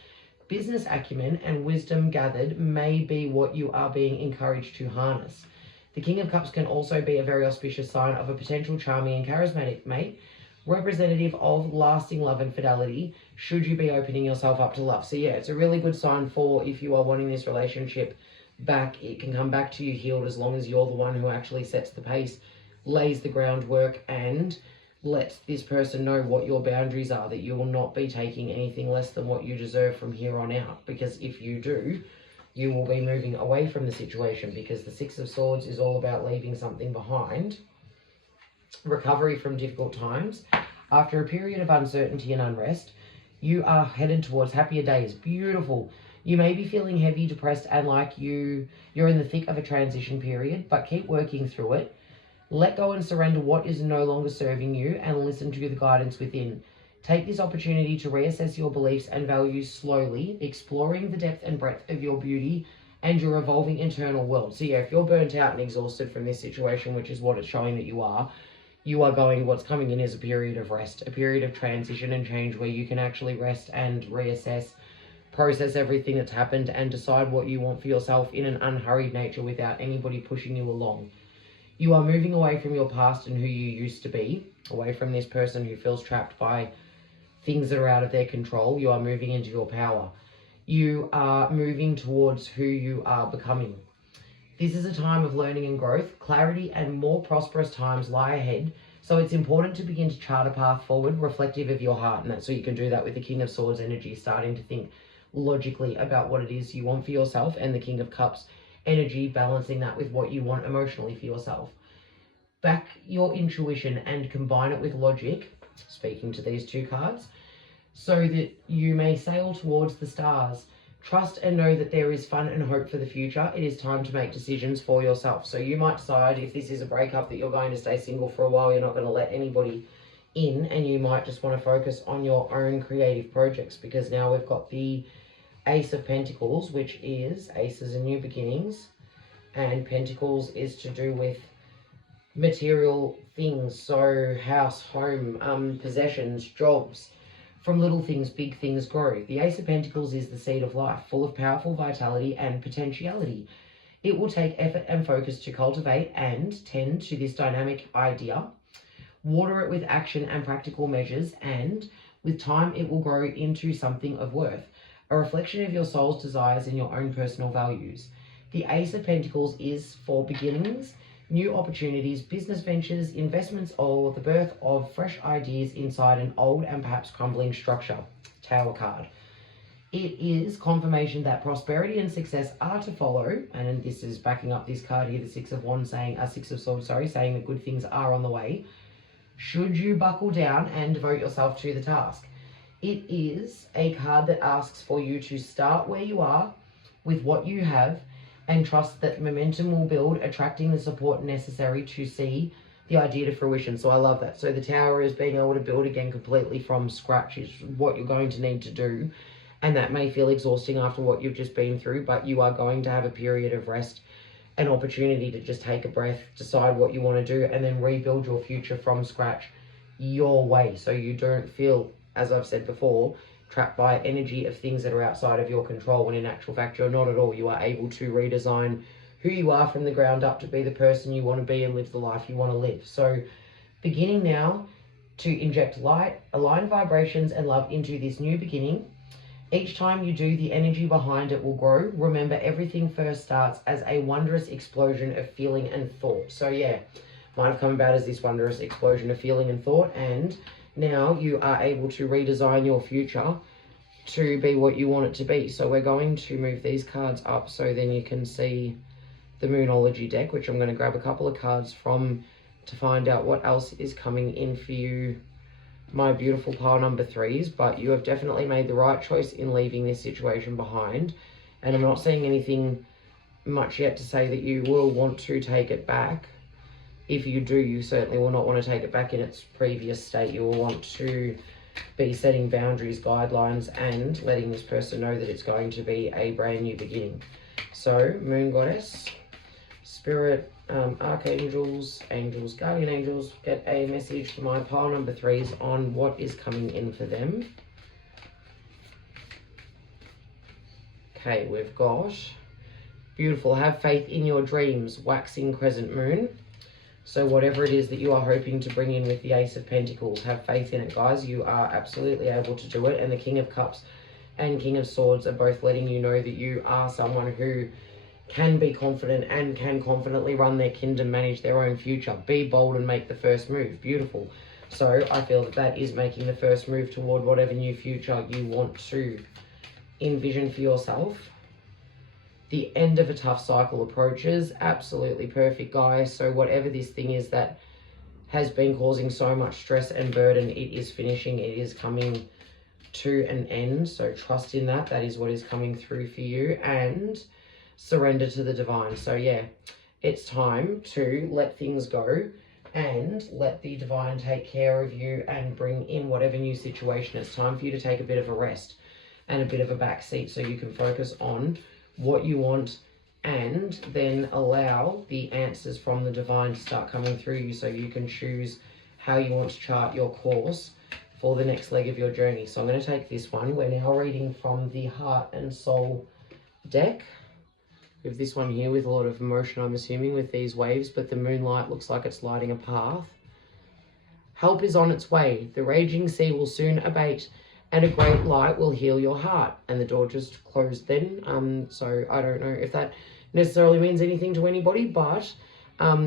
business acumen, and wisdom gathered, may be what you are being encouraged to harness. The King of Cups can also be a very auspicious sign of a potential charming and charismatic mate, representative of lasting love and fidelity, should you be opening yourself up to love. So yeah, it's a really good sign for if you are wanting this relationship back. It can come back to you healed, as long as you're the one who actually sets the pace, lays the groundwork, and let this person know what your boundaries are, that you will not be taking anything less than what you deserve from here on out. Because if you do, you will be moving away from the situation, because the Six of Swords is all about leaving something behind. Recovery from difficult times. After a period of uncertainty and unrest, you are headed towards happier days. Beautiful. You may be feeling heavy, depressed, and like you're in the thick of a transition period, but keep working through it. Let go and surrender what is no longer serving you, and listen to the guidance within. Take this opportunity to reassess your beliefs and values slowly, exploring the depth and breadth of your beauty and your evolving internal world. So yeah, if you're burnt out and exhausted from this situation, which is what it's showing that you are what's coming in is a period of rest, a period of transition and change, where you can actually rest and reassess, process everything that's happened, and decide what you want for yourself in an unhurried nature without anybody pushing you along. You are moving away from your past and who you used to be, away from this person who feels trapped by things that are out of their control. You are moving into your power. You are moving towards who you are becoming. This is a time of learning and growth. Clarity and more prosperous times lie ahead. So it's important to begin to chart a path forward reflective of your heart. And that's so you can do that with the King of Swords energy, starting to think logically about what it is you want for yourself, and the King of Cups energy, balancing that with what you want emotionally for yourself. Back your intuition and combine it with logic, speaking to these two cards, so that you may sail towards the stars. Trust and know that there is fun and hope for the future. It is time to make decisions for yourself. So you might decide, if this is a breakup, that you're going to stay single for a while. You're not going to let anybody in, and you might just want to focus on your own creative projects, because now we've got the Ace of Pentacles, which is, Aces are new beginnings, and Pentacles is to do with material things, so house, home, possessions, jobs. From little things, big things grow. The Ace of Pentacles is the seed of life, full of powerful vitality and potentiality. It will take effort and focus to cultivate and tend to this dynamic idea. Water it with action and practical measures, and with time it will grow into something of worth, a reflection of your soul's desires and your own personal values. The Ace of Pentacles is for beginnings, new opportunities, business ventures, investments, or the birth of fresh ideas inside an old and perhaps crumbling structure. Tower card. It is confirmation that prosperity and success are to follow, and this is backing up this card here, the Six of Swords, saying that good things are on the way, should you buckle down and devote yourself to the task. It is a card that asks for you to start where you are with what you have, and trust that momentum will build, attracting the support necessary to see the idea to fruition. So I love that. So the Tower is being able to build again completely from scratch is what you're going to need to do. And that may feel exhausting after what you've just been through, but you are going to have a period of rest, an opportunity to just take a breath, decide what you want to do, and then rebuild your future from scratch your way. So you don't feel, as I've said before, trapped by energy of things that are outside of your control, when in actual fact you're not at all. You are able to redesign who you are from the ground up to be the person you want to be and live the life you want to live. So beginning now to inject light, align vibrations and love into this new beginning. Each time you do, the energy behind it will grow. Remember, everything first starts as a wondrous explosion of feeling and thought. So yeah, might have come about as this wondrous explosion of feeling and thought, and now you are able to redesign your future to be what you want it to be. So we're going to move these cards up so then you can see the Moonology deck, which I'm going to grab a couple of cards from to find out what else is coming in for you, my beautiful pile number threes. But you have definitely made the right choice in leaving this situation behind. And I'm not seeing anything much yet to say that you will want to take it back. If you do, you certainly will not want to take it back in its previous state. You will want to be setting boundaries, guidelines, and letting this person know that it's going to be a brand new beginning. So, Moon Goddess, Spirit, Archangels, Angels, Guardian Angels, get a message for my pile number 3s on what is coming in for them. Okay, we've got beautiful, have faith in your dreams, waxing crescent moon. So whatever it is that you are hoping to bring in with the Ace of Pentacles, have faith in it, guys. You are absolutely able to do it. And the King of Cups and King of Swords are both letting you know that you are someone who can be confident and can confidently run their kingdom, manage their own future. Be bold and make the first move. Beautiful. So I feel that that is making the first move toward whatever new future you want to envision for yourself. The end of a tough cycle approaches. Absolutely perfect, guys. So whatever this thing is that has been causing so much stress and burden, it is finishing. It is coming to an end. So trust in that. That is what is coming through for you. And surrender to the divine. So yeah, it's time to let things go and let the divine take care of you and bring in whatever new situation. It's time for you to take a bit of a rest and a bit of a back seat so you can focus on what you want, and then allow the answers from the divine to start coming through you so you can choose how you want to chart your course for the next leg of your journey. So I'm going to take this one. We're now reading from the Heart and Soul deck. We have this one here with a lot of emotion, I'm assuming, with these waves, but the moonlight looks like it's lighting a path. Help is on its way. The raging sea will soon abate, and a great light will heal your heart. And the door just closed then. So I don't know if that necessarily means anything to anybody, but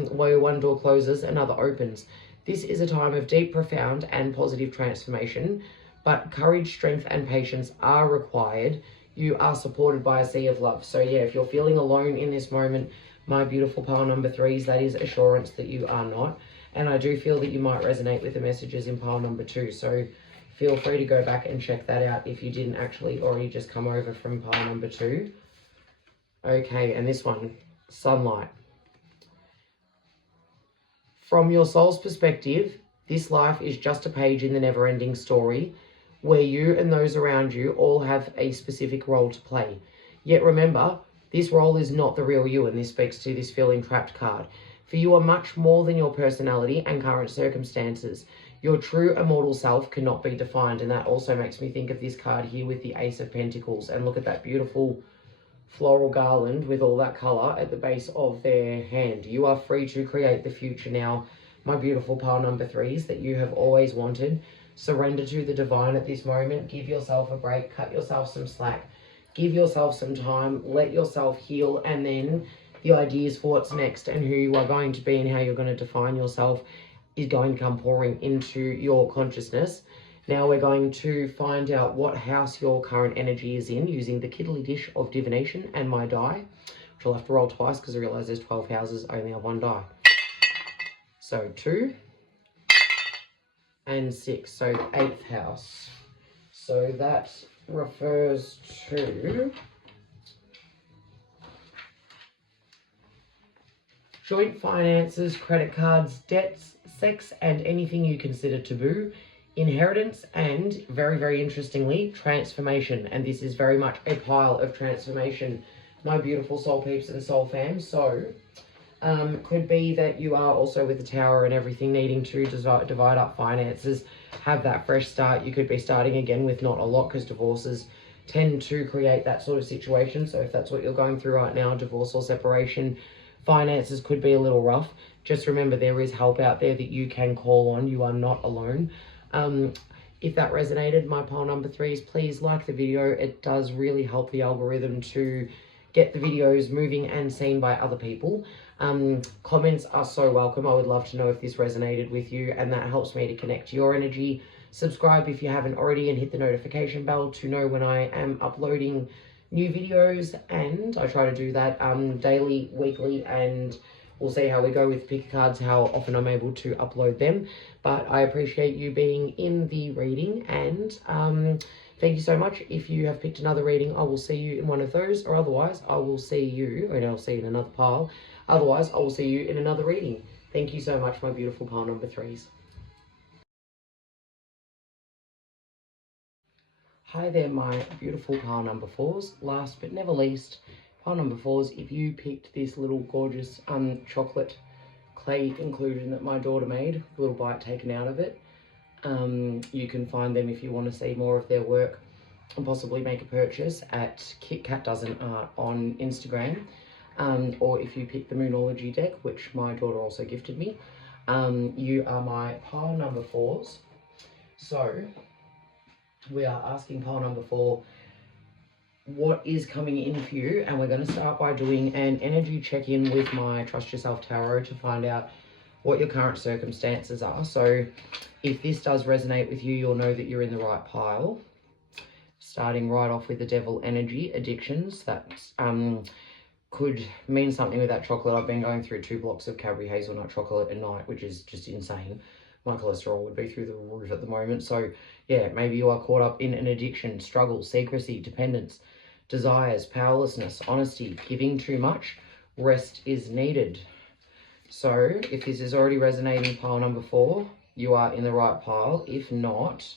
where one door closes, another opens. This is a time of deep, profound, and positive transformation, but courage, strength, and patience are required. You are supported by a sea of love. So yeah, if you're feeling alone in this moment, my beautiful pile number 3s, that is assurance that you are not. And I do feel that you might resonate with the messages in pile number 2. So feel free to go back and check that out if you didn't actually already just come over from pile number 2. Okay, and this one, sunlight. From your soul's perspective, this life is just a page in the never-ending story where you and those around you all have a specific role to play. Yet remember, this role is not the real you, and this speaks to this feeling trapped card. For you are much more than your personality and current circumstances. Your true immortal self cannot be defined, and that also makes me think of this card here with the Ace of Pentacles. And look at that beautiful floral garland with all that colour at the base of their hand. You are free to create the future now, my beautiful pile number 3s, that you have always wanted. Surrender to the divine at this moment. Give yourself a break. Cut yourself some slack. Give yourself some time. Let yourself heal. And then the ideas for what's next and who you are going to be and how you're going to define yourself is going to come pouring into your consciousness. Now we're going to find out what house your current energy is in using the Kiddly Dish of Divination and my die, which I'll have to roll twice because I realise there's 12 houses. I only have one die. So 2 and 6, so 8th house. So that refers to joint finances, credit cards, debts, sex, and anything you consider taboo, inheritance, and very, very interestingly, transformation. And this is very much a pile of transformation, my beautiful soul peeps and soul fam. So could be that you are also with the Tower and everything needing to divide up finances, have that fresh start. You could be starting again with not a lot because divorces tend to create that sort of situation. So if that's what you're going through right now, divorce or separation, finances could be a little rough. Just remember there is help out there that you can call on. You are not alone. If that resonated, my pile number 3s, please like the video. It does really help the algorithm to get the videos moving and seen by other people. Comments are so welcome. I would love to know if this resonated with you, and that helps me to connect to your energy. Subscribe if you haven't already and hit the notification bell to know when I am uploading new videos, and I try to do that daily, weekly, and we'll see how we go with pick cards, how often I'm able to upload them. But I appreciate you being in the reading, and thank you so much. If you have picked another reading, I will see you in one of those, or otherwise I will see you, and I'll see you in another pile. Otherwise, I will see you in another reading. Thank you so much, my beautiful pile number 3s. Hi there, my beautiful pile number 4s. Last but never least, pile number 4s, if you picked this little gorgeous chocolate clay conclusion that my daughter made, a little bite taken out of it, you can find them if you want to see more of their work and possibly make a purchase at Kit Kat Doesn't Art on Instagram. Or if you pick the Moonology deck, which my daughter also gifted me, you are my pile number 4s. So we are asking pile number 4 what is coming in for you, and we're going to start by doing an energy check-in with my Trust Yourself Tarot to find out what your current circumstances are. So if this does resonate with you, you'll know that you're in the right pile. Starting right off with the devil energy, addictions, that could mean something with that chocolate. I've been going through 2 blocks of Cadbury hazelnut chocolate a night, which is just insane. My cholesterol would be through the roof at the moment. So yeah, maybe you are caught up in an addiction, struggle, secrecy, dependence, desires, powerlessness, honesty, giving too much, rest is needed. So if this is already resonating, pile number 4, you are in the right pile. If not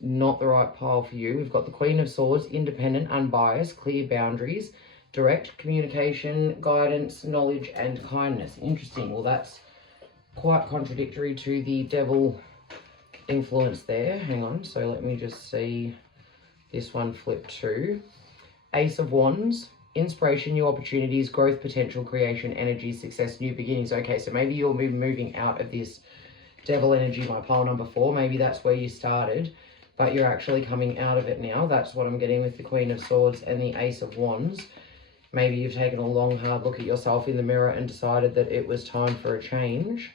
the right pile for you. We've got the Queen of Swords, independent, unbiased, clear boundaries, direct communication, guidance, knowledge, and kindness. Interesting. Well, that's quite contradictory to the devil influence there. Hang on. So let me just see this one flip too. Ace of Wands, inspiration, new opportunities, growth, potential, creation, energy, success, new beginnings. Okay, so maybe you'll be moving out of this devil energy, my pile number 4. Maybe that's where you started, but you're actually coming out of it now. That's what I'm getting with the Queen of Swords and the Ace of Wands. Maybe you've taken a long, hard look at yourself in the mirror and decided that it was time for a change.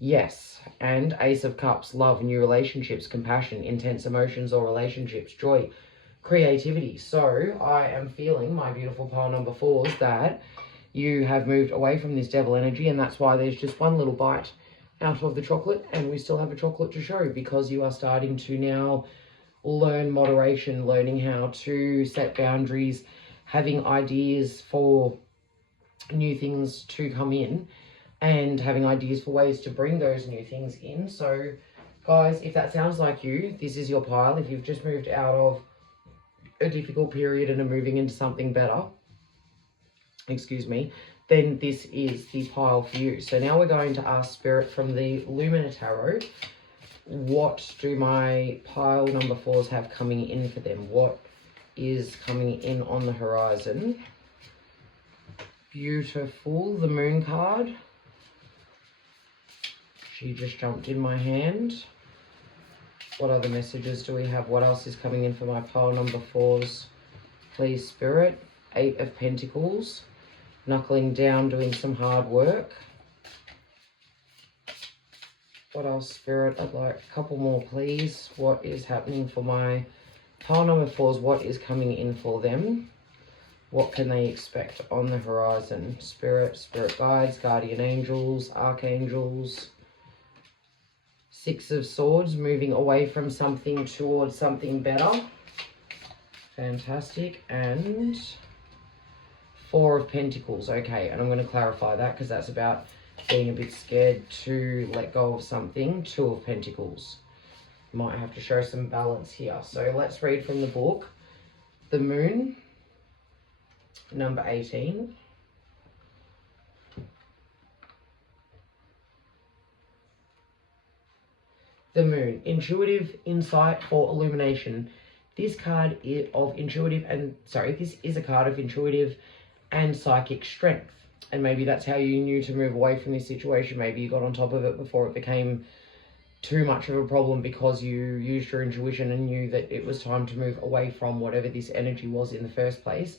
Yes, and Ace of Cups, love, new relationships, compassion, intense emotions or relationships, joy, creativity. So I am feeling, my beautiful pile number 4s, that you have moved away from this devil energy, and that's why there's just one little bite out of the chocolate, and we still have a chocolate to show, because you are starting to now learn moderation, learning how to set boundaries, having ideas for new things to come in, and having ideas for ways to bring those new things in. So guys, if that sounds like you, this is your pile. If you've just moved out of a difficult period and are moving into something better, excuse me, then this is the pile for you. So now we're going to ask Spirit from the Lumina Tarot, what do my pile number 4s have coming in for them? What is coming in on the horizon? Beautiful, the Moon card. She just jumped in my hand. What other messages do we have? What else is coming in for my pile number 4s? Please, Spirit. 8 of Pentacles. Knuckling down, doing some hard work. What else, Spirit? I'd like a couple more, please. What is happening for my pile number 4s? What is coming in for them? What can they expect on the horizon? Spirit, Spirit guides, guardian angels, archangels. 6 of Swords, moving away from something towards something better. Fantastic. And 4 of Pentacles. Okay, and I'm going to clarify that because that's about being a bit scared to let go of something. 2 of Pentacles. Might have to show some balance here. So let's read from the book. The Moon, number 18. The Moon, intuitive insight for illumination. This card is of intuitive and, this is a card of intuitive and psychic strength. And maybe that's how you knew to move away from this situation. Maybe you got on top of it before it became too much of a problem, because you used your intuition and knew that it was time to move away from whatever this energy was in the first place.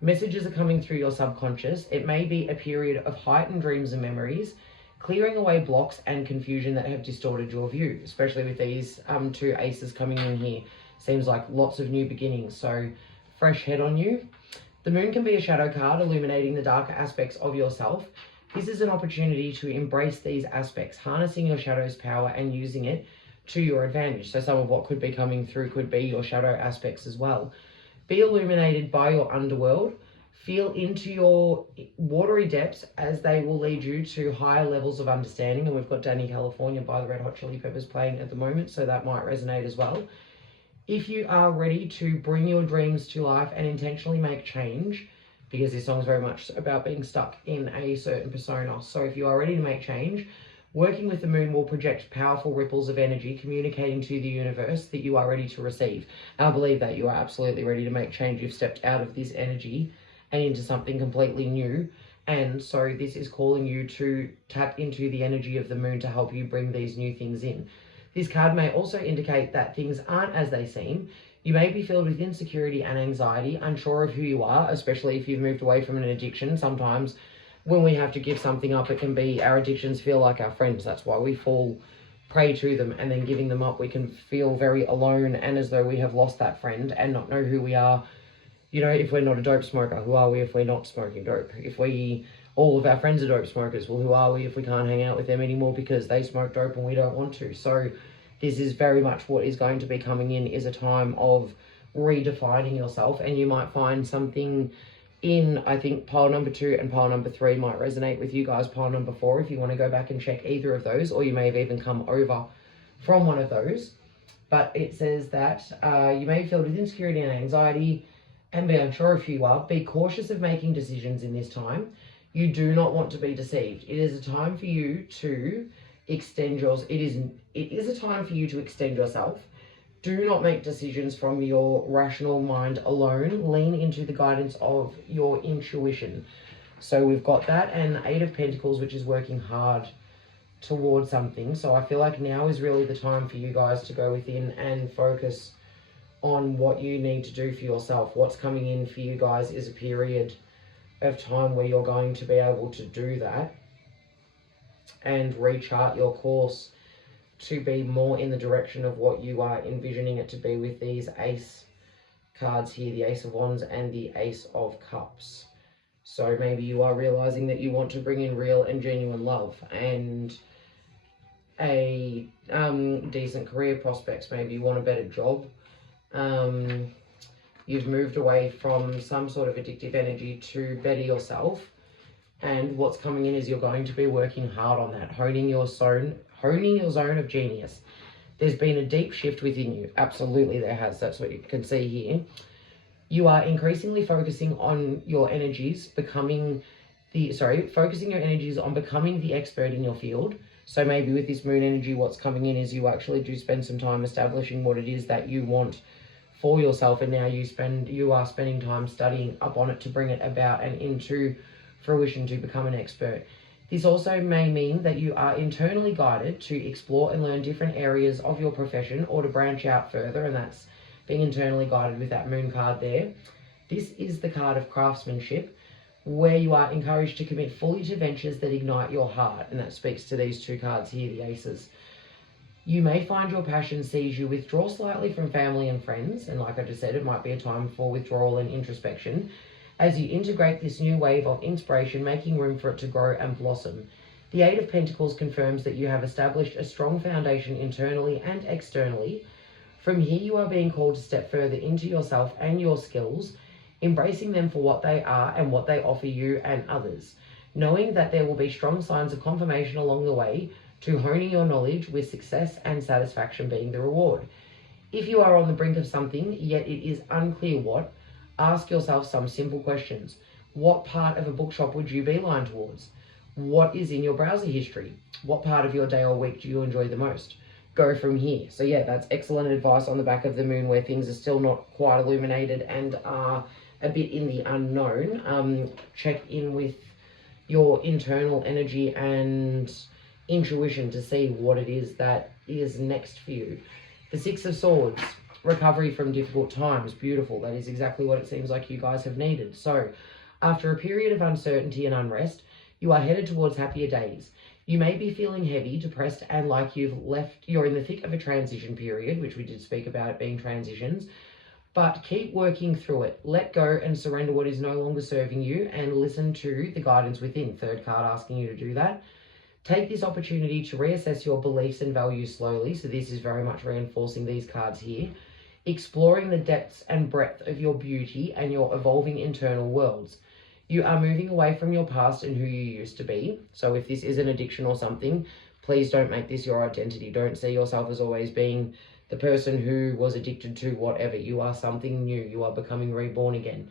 Messages are coming through your subconscious. It may be a period of heightened dreams and memories, clearing away blocks and confusion that have distorted your view, especially with these 2 aces coming in here. Seems like lots of new beginnings, so fresh head on you. The Moon can be a shadow card, illuminating the darker aspects of yourself. This is an opportunity to embrace these aspects, harnessing your shadow's power and using it to your advantage. So some of what could be coming through could be your shadow aspects as well. Be illuminated by your underworld. Feel into your watery depths, as they will lead you to higher levels of understanding. And we've got Danny California by the Red Hot Chili Peppers playing at the moment, so that might resonate as well. If you are ready to bring your dreams to life and intentionally make change, because this song is very much about being stuck in a certain persona. So if you are ready to make change, working with the moon will project powerful ripples of energy, communicating to the universe that you are ready to receive. And I believe that you are absolutely ready to make change. You've stepped out of this energy and into something completely new. And so this is calling you to tap into the energy of the moon to help you bring these new things in. This card may also indicate that things aren't as they seem. You may be filled with insecurity and anxiety, unsure of who you are, especially if you've moved away from an addiction. Sometimes when we have to give something up, it can be our addictions feel like our friends. That's why we fall prey to them, and then giving them up, we can feel very alone and as though we have lost that friend and not know who we are. You know, if we're not a dope smoker, who are we if we're not smoking dope? If all of our friends are dope smokers, well, who are we if we can't hang out with them anymore because they smoke dope and we don't want to? So this is very much what is going to be coming in, is a time of redefining yourself. And you might find something in, I think, pile number 2 and pile number 3 might resonate with you guys. Pile number 4, if you want to go back and check either of those, or you may have even come over from one of those. But it says that you may be filled with insecurity and anxiety and be unsure of who you are. Be cautious of making decisions in this time. You do not want to be deceived. It is a time for you to extend yours. It is a time for you to extend yourself. Do not make decisions from your rational mind alone. Lean into the guidance of your intuition. So we've got that, and the 8 of Pentacles, which is working hard towards something. So I feel like now is really the time for you guys to go within and focus on what you need to do for yourself. What's coming in for you guys is a period of time where you're going to be able to do that and rechart your course to be more in the direction of what you are envisioning it to be, with these ace cards here, the Ace of Wands and the Ace of Cups. So maybe you are realizing that you want to bring in real and genuine love and a decent career prospects. Maybe you want a better job. You've moved away from some sort of addictive energy to better yourself. And what's coming in is you're going to be working hard on that, honing your zone of genius. There's been a deep shift within you. Absolutely there has. That's what you can see here. You are increasingly focusing on your energies, focusing your energies on becoming the expert in your field. So maybe with this moon energy, what's coming in is you actually do spend some time establishing what it is that you want for yourself, and now you are spending time studying up on it to bring it about and into fruition to become an expert. This also may mean that you are internally guided to explore and learn different areas of your profession, or to branch out further, and that's being internally guided with that moon card there. This is the card of craftsmanship, where you are encouraged to commit fully to ventures that ignite your heart, and that speaks to these 2 cards here, the aces. You may find your passion sees you withdraw slightly from family and friends, and like I just said, it might be a time for withdrawal and introspection, as you integrate this new wave of inspiration, making room for it to grow and blossom. The 8 of Pentacles confirms that you have established a strong foundation internally and externally. From here, you are being called to step further into yourself and your skills, embracing them for what they are and what they offer you and others, knowing that there will be strong signs of confirmation along the way to honing your knowledge, with success and satisfaction being the reward. If you are on the brink of something, yet it is unclear what, ask yourself some simple questions. What part of a bookshop would you beeline towards? What is in your browser history? What part of your day or week do you enjoy the most? Go from here. So yeah, that's excellent advice on the back of the moon, where things are still not quite illuminated and are a bit in the unknown. Check in with your internal energy and intuition to see what it is that is next for you. The 6 of Swords, recovery from difficult times. Beautiful. That is exactly what it seems like you guys have needed. So after a period of uncertainty and unrest, you are headed towards happier days. You may be feeling heavy, depressed, and like you're in the thick of a transition period, which we did speak about it being transitions, but keep working through it. Let go and surrender what is no longer serving you, and listen to the guidance within. 3rd card asking you to do that. Take this opportunity to reassess your beliefs and values slowly. So this is very much reinforcing these cards here. exploring the depths and breadth of your beauty and your evolving internal worlds. You are moving away from your past and who you used to be. So if this is an addiction or something, please don't make this your identity. Don't see yourself as always being the person who was addicted to whatever. You are something new. You are becoming reborn again.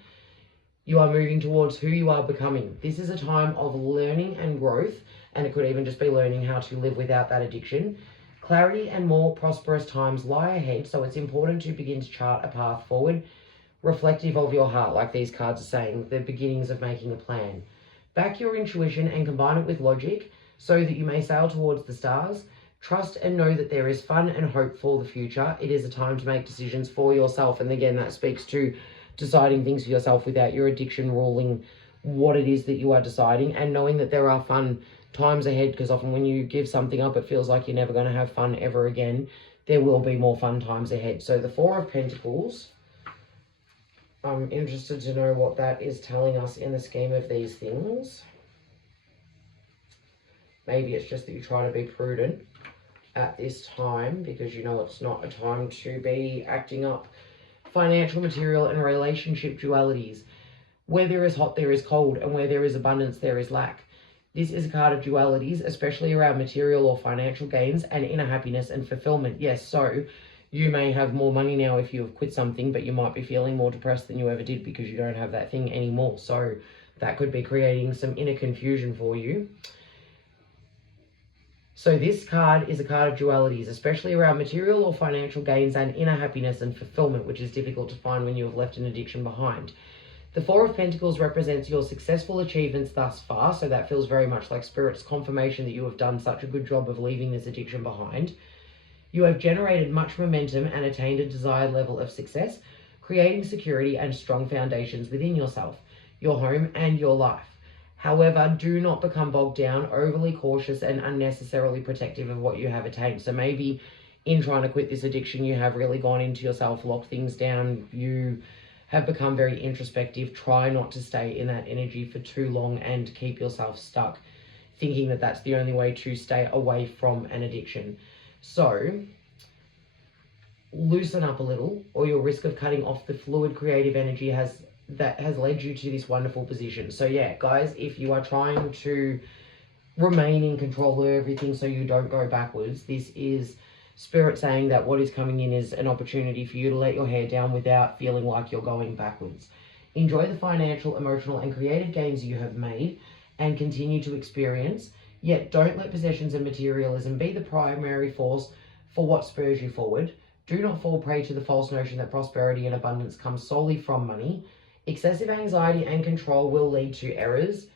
You are moving towards who you are becoming. This is a time of learning and growth, and it could even just be learning how to live without that addiction. Clarity and more prosperous times lie ahead, so it's important to begin to chart a path forward, reflective of your heart, like these cards are saying, the beginnings of making a plan. Back your intuition and combine it with logic so that you may sail towards the stars. Trust and know that there is fun and hope for the future. It is a time to make decisions for yourself, and again, that speaks to deciding things for yourself without your addiction ruling what it is that you are deciding, and knowing that there are fun times ahead, because often when you give something up, it feels like you're never going to have fun ever again. There will be more fun times ahead. So the Four of Pentacles, I'm interested to know what that is telling us in the scheme of these things. Maybe it's just that you try to be prudent at this time because you know it's not a time to be acting up. Financial, material, and relationship dualities. Where there is hot, there is cold, and where there is abundance, there is lack. This is a card of dualities, especially around material or financial gains and inner happiness and fulfillment. Yes, so you may have more money now if you have quit something, but you might be feeling more depressed than you ever did because you don't have that thing anymore. So that could be creating some inner confusion for you. So this card is a card of dualities, especially around material or financial gains and inner happiness and fulfillment, which is difficult to find when you have left an addiction behind. The Four of Pentacles represents your successful achievements thus far, so that feels very much like Spirit's confirmation that you have done such a good job of leaving this addiction behind. You have generated much momentum and attained a desired level of success, creating security and strong foundations within yourself, your home, and your life. However, do not become bogged down, overly cautious, and unnecessarily protective of what you have attained. So maybe in trying to quit this addiction, you have really gone into yourself, locked things down, you have become very introspective. Try not to stay in that energy for too long and keep yourself stuck, thinking that that's the only way to stay away from an addiction. So loosen up a little, or your risk of cutting off the fluid creative energy has led you to this wonderful position. So yeah, guys, if you are trying to remain in control of everything so you don't go backwards, this is Spirit saying that what is coming in is an opportunity for you to let your hair down without feeling like you're going backwards. Enjoy the financial, emotional, and creative gains you have made and continue to experience, yet don't let possessions and materialism be the primary force for what spurs you forward. Do not fall prey to the false notion that prosperity and abundance comes solely from money. Excessive anxiety and control will lead to errors.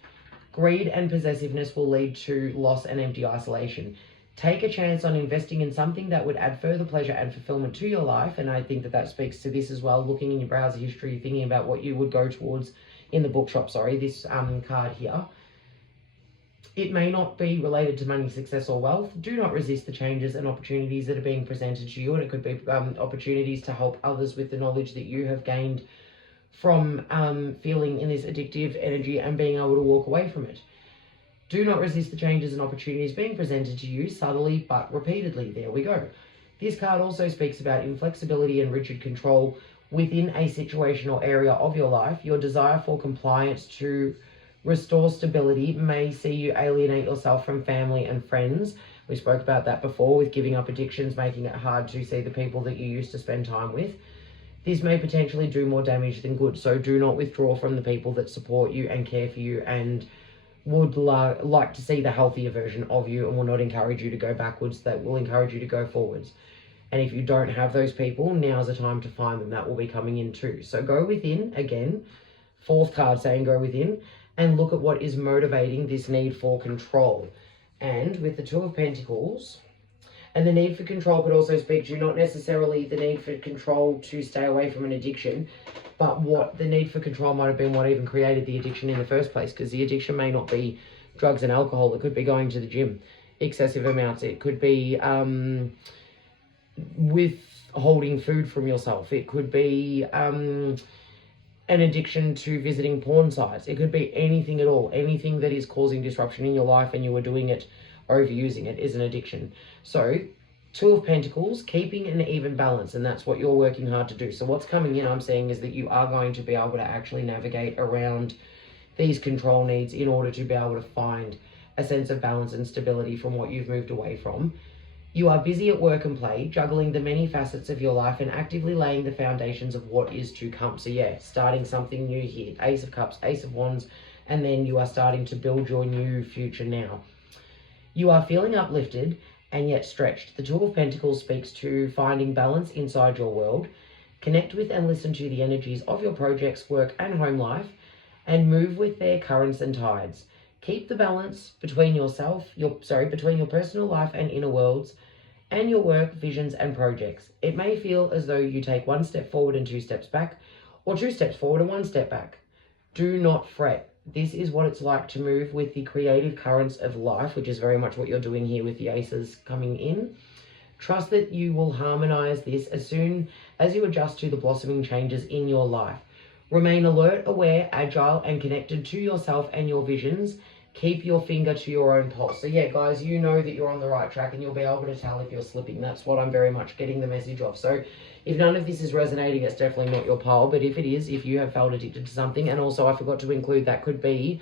Greed and possessiveness will lead to loss and empty isolation. Take a chance on investing in something that would add further pleasure and fulfillment to your life. And I think that speaks to this as well. Looking in your browser history, thinking about what you would go towards in the bookshop. This card here. It may not be related to money, success, or wealth. Do not resist the changes and opportunities that are being presented to you. And it could be opportunities to help others with the knowledge that you have gained from feeling in this addictive energy and being able to walk away from it. Do not resist the changes and opportunities being presented to you subtly but repeatedly. There we go. This card also speaks about inflexibility and rigid control within a situation or area of your life. Your desire for compliance to restore stability may see you alienate yourself from family and friends. We spoke about that before with giving up addictions, making it hard to see the people that you used to spend time with. This may potentially do more damage than good, so do not withdraw from the people that support you and care for you and would like to see the healthier version of you and will not encourage you to go backwards. That will encourage you to go forwards. And if you don't have those people, now's the time to find them. That will be coming in too. So go within, again, fourth card saying go within, and look at what is motivating this need for control. And with the Two of Pentacles, and the need for control could also speak to not necessarily the need for control to stay away from an addiction, but what the need for control might have been what even created the addiction in the first place, because the addiction may not be drugs and alcohol. It could be going to the gym, excessive amounts. It could be withholding food from yourself. It could be an addiction to visiting porn sites. It could be anything at all. Anything that is causing disruption in your life and you are doing it, overusing it, is an addiction. So Two of Pentacles, keeping an even balance, and that's what you're working hard to do. So what's coming in, I'm saying, is that you are going to be able to actually navigate around these control needs in order to be able to find a sense of balance and stability from what you've moved away from. You are busy at work and play, juggling the many facets of your life and actively laying the foundations of what is to come. So yeah, starting something new here. Ace of Cups, Ace of Wands, and then you are starting to build your new future now. You are feeling uplifted and yet stretched. The Two of Pentacles speaks to finding balance inside your world. Connect with and listen to the energies of your projects, work and home life, and move with their currents and tides. Keep the balance between between your personal life and inner worlds, and your work, visions and projects. It may feel as though you take one step forward and two steps back, or two steps forward and one step back. Do not fret. This is what it's like to move with the creative currents of life, which is very much what you're doing here with the aces coming in. Trust that you will harmonize this as soon as you adjust to the blossoming changes in your life. Remain alert, aware, agile, and connected to yourself and your visions. Keep your finger to your own pulse. So yeah, guys, you know that you're on the right track and you'll be able to tell if you're slipping. That's what I'm very much getting the message of. So if none of this is resonating, it's definitely not your pile. But if it is, if you have felt addicted to something, and also I forgot to include, that could be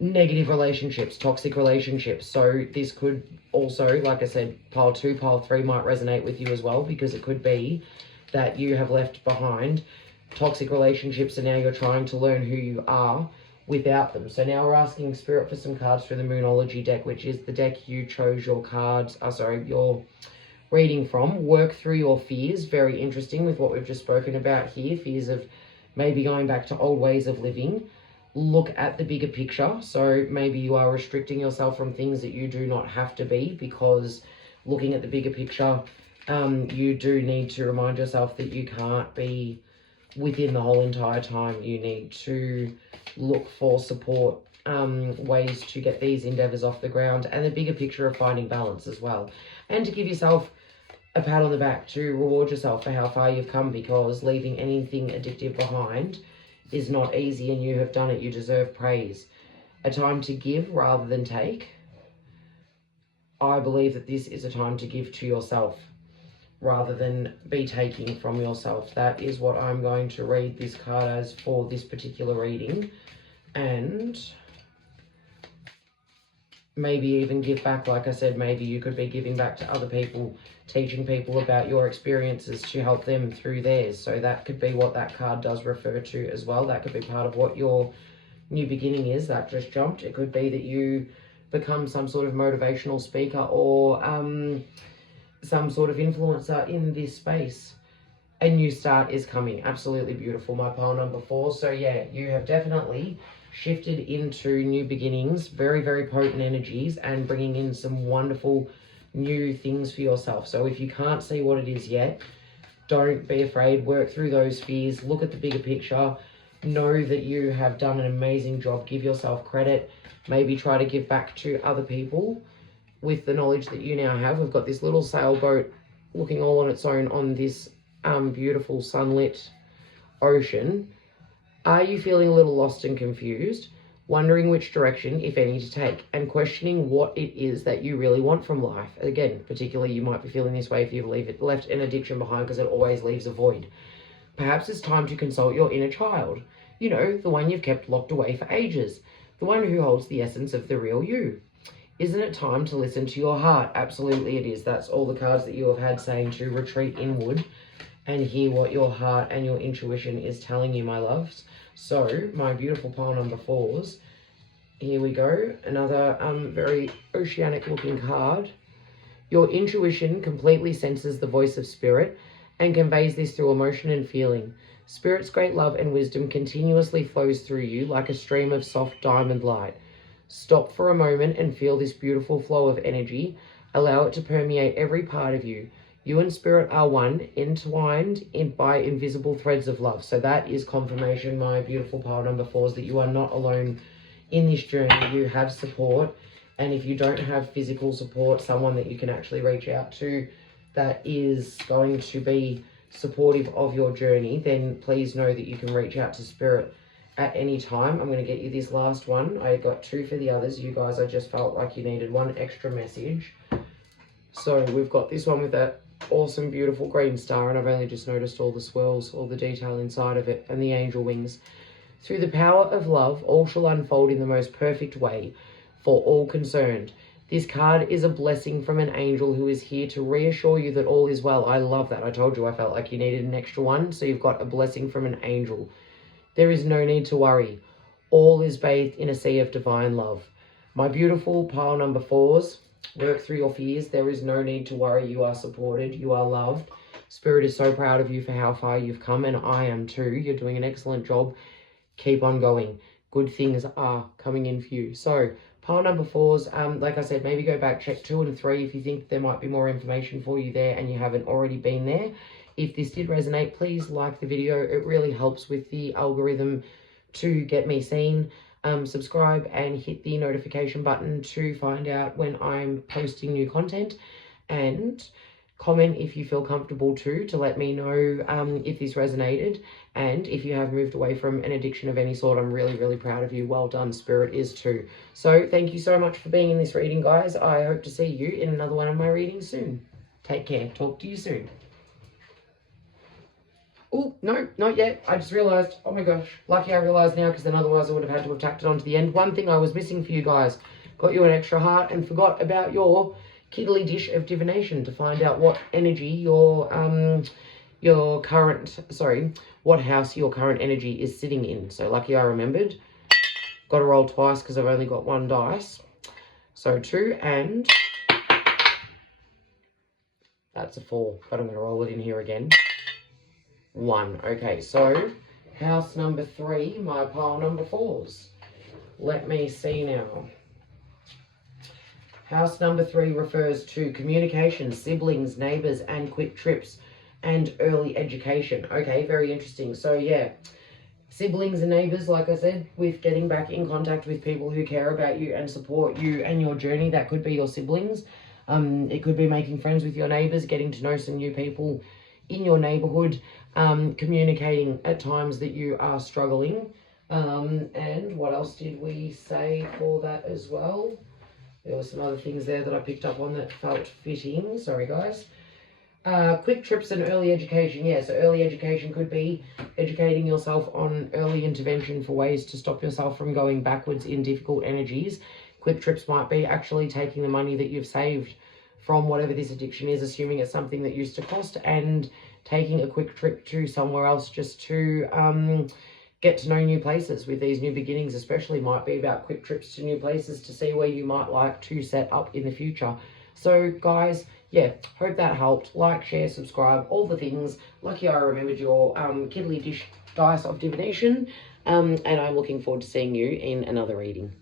negative relationships, toxic relationships. So this could also, like I said, pile 2, pile 3 might resonate with you as well, because it could be that you have left behind toxic relationships and now you're trying to learn who you are without them. So now we're asking Spirit for some cards for the Moonology deck, which is the deck you chose your your reading from. Work through your fears. Very interesting with what we've just spoken about here. Fears of maybe going back to old ways of living. Look at the bigger picture. So maybe you are restricting yourself from things that you do not have to be, because looking at the bigger picture, you do need to remind yourself that you can't be within the whole entire time. You need to look for support, ways to get these endeavors off the ground, and the bigger picture of finding balance as well. And to give yourself a pat on the back, to reward yourself for how far you've come, because leaving anything addictive behind is not easy, and you have done it. You deserve praise. A time to give rather than take. I believe that this is a time to give to yourself rather than be taking from yourself. That is what I'm going to read this card as for this particular reading. And maybe even give back. Like I said, maybe you could be giving back to other people, teaching people about your experiences to help them through theirs. So that could be what that card does refer to as well. That could be part of what your new beginning is. That just jumped. It could be that you become some sort of motivational speaker or some sort of influencer in this space. A new start is coming. Absolutely beautiful, my pile number 4. So yeah, you have definitely shifted into new beginnings, very, very potent energies, and bringing in some wonderful new things for yourself. So if you can't see what it is yet, don't be afraid. Work through those fears. Look at the bigger picture. Know that you have done an amazing job. Give yourself credit. Maybe try to give back to other people with the knowledge that you now have. We've got this little sailboat looking all on its own on this beautiful sunlit ocean. Are you feeling a little lost and confused, wondering which direction, if any, to take, and questioning what it is that you really want from life? Again, particularly you might be feeling this way if you've left an addiction behind, because it always leaves a void. Perhaps it's time to consult your inner child. You know, the one you've kept locked away for ages, the one who holds the essence of the real you. Isn't it time to listen to your heart? Absolutely it is. That's all the cards that you have had saying to retreat inward and hear what your heart and your intuition is telling you, my loves. So, my beautiful pile number 4s. Here we go. Another very oceanic looking card. Your intuition completely senses the voice of spirit and conveys this through emotion and feeling. Spirit's great love and wisdom continuously flows through you like a stream of soft diamond light. Stop for a moment and feel this beautiful flow of energy. Allow it to permeate every part of you. You and spirit are one, entwined by invisible threads of love. So that is confirmation, my beautiful pile number 4s, that you are not alone in this journey. You have support. And if you don't have physical support, someone that you can actually reach out to that is going to be supportive of your journey, then please know that you can reach out to spirit at any time. I'm going to get you this last one. I got 2 for the others. You guys, I just felt like you needed one extra message. So we've got this one with that awesome, beautiful green star, and I've only just noticed all the swirls, all the detail inside of it, and the angel wings. Through the power of love, all shall unfold in the most perfect way for all concerned. This card is a blessing from an angel who is here to reassure you that all is well. I love that. I told you I felt like you needed an extra one, so you've got a blessing from an angel. There is no need to worry. All is bathed in a sea of divine love. My beautiful pile number 4s, work through your fears. There is no need to worry. You are supported. You are loved. Spirit is so proud of you for how far you've come, and I am too. You're doing an excellent job. Keep on going. Good things are coming in for you. So, pile number 4s, like I said, maybe go back, check 2 and 3 if you think there might be more information for you there and you haven't already been there. If this did resonate, please like the video. It really helps with the algorithm to get me seen. Subscribe and hit the notification button to find out when I'm posting new content, and comment if you feel comfortable to let me know if this resonated, and if you have moved away from an addiction of any sort. I'm really, really proud of you. Well done, Spirit is too. So thank you so much for being in this reading, guys. I hope to see you in another one of my readings soon. Take care. Talk to you soon. Oh, no, not yet. I just realised. Oh my gosh. Lucky I realised now, because then otherwise I would have had to have tacked it onto the end. One thing I was missing for you guys. Got you an extra heart and forgot about your kiddly dish of divination to find out what energy your current, what house your current energy is sitting in. So lucky I remembered. Got to roll twice because I've only got 1 dice. So 2, and that's a 4, but I'm going to roll it in here again. 1. Okay, so house number 3, my pile number 4s. Let me see now. House number 3 refers to communication, siblings, neighbours, and quick trips, and early education. Okay, very interesting. So yeah, siblings and neighbours, like I said, with getting back in contact with people who care about you and support you and your journey. That could be your siblings. It could be making friends with your neighbours, getting to know some new people in your neighbourhood, communicating at times that you are struggling. And what else did we say for that as well? There were some other things there that I picked up on that felt fitting. Sorry, guys. Quick trips and early education. Yeah, so early education could be educating yourself on early intervention for ways to stop yourself from going backwards in difficult energies. Quick trips might be actually taking the money that you've saved from whatever this addiction is, assuming it's something that used to cost, and taking a quick trip to somewhere else just to get to know new places with these new beginnings. Especially might be about quick trips to new places to see where you might like to set up in the future. So guys, yeah, hope that helped. Like, share, subscribe, all the things. Lucky I remembered your kiddly dish dice of divination, and I'm looking forward to seeing you in another reading.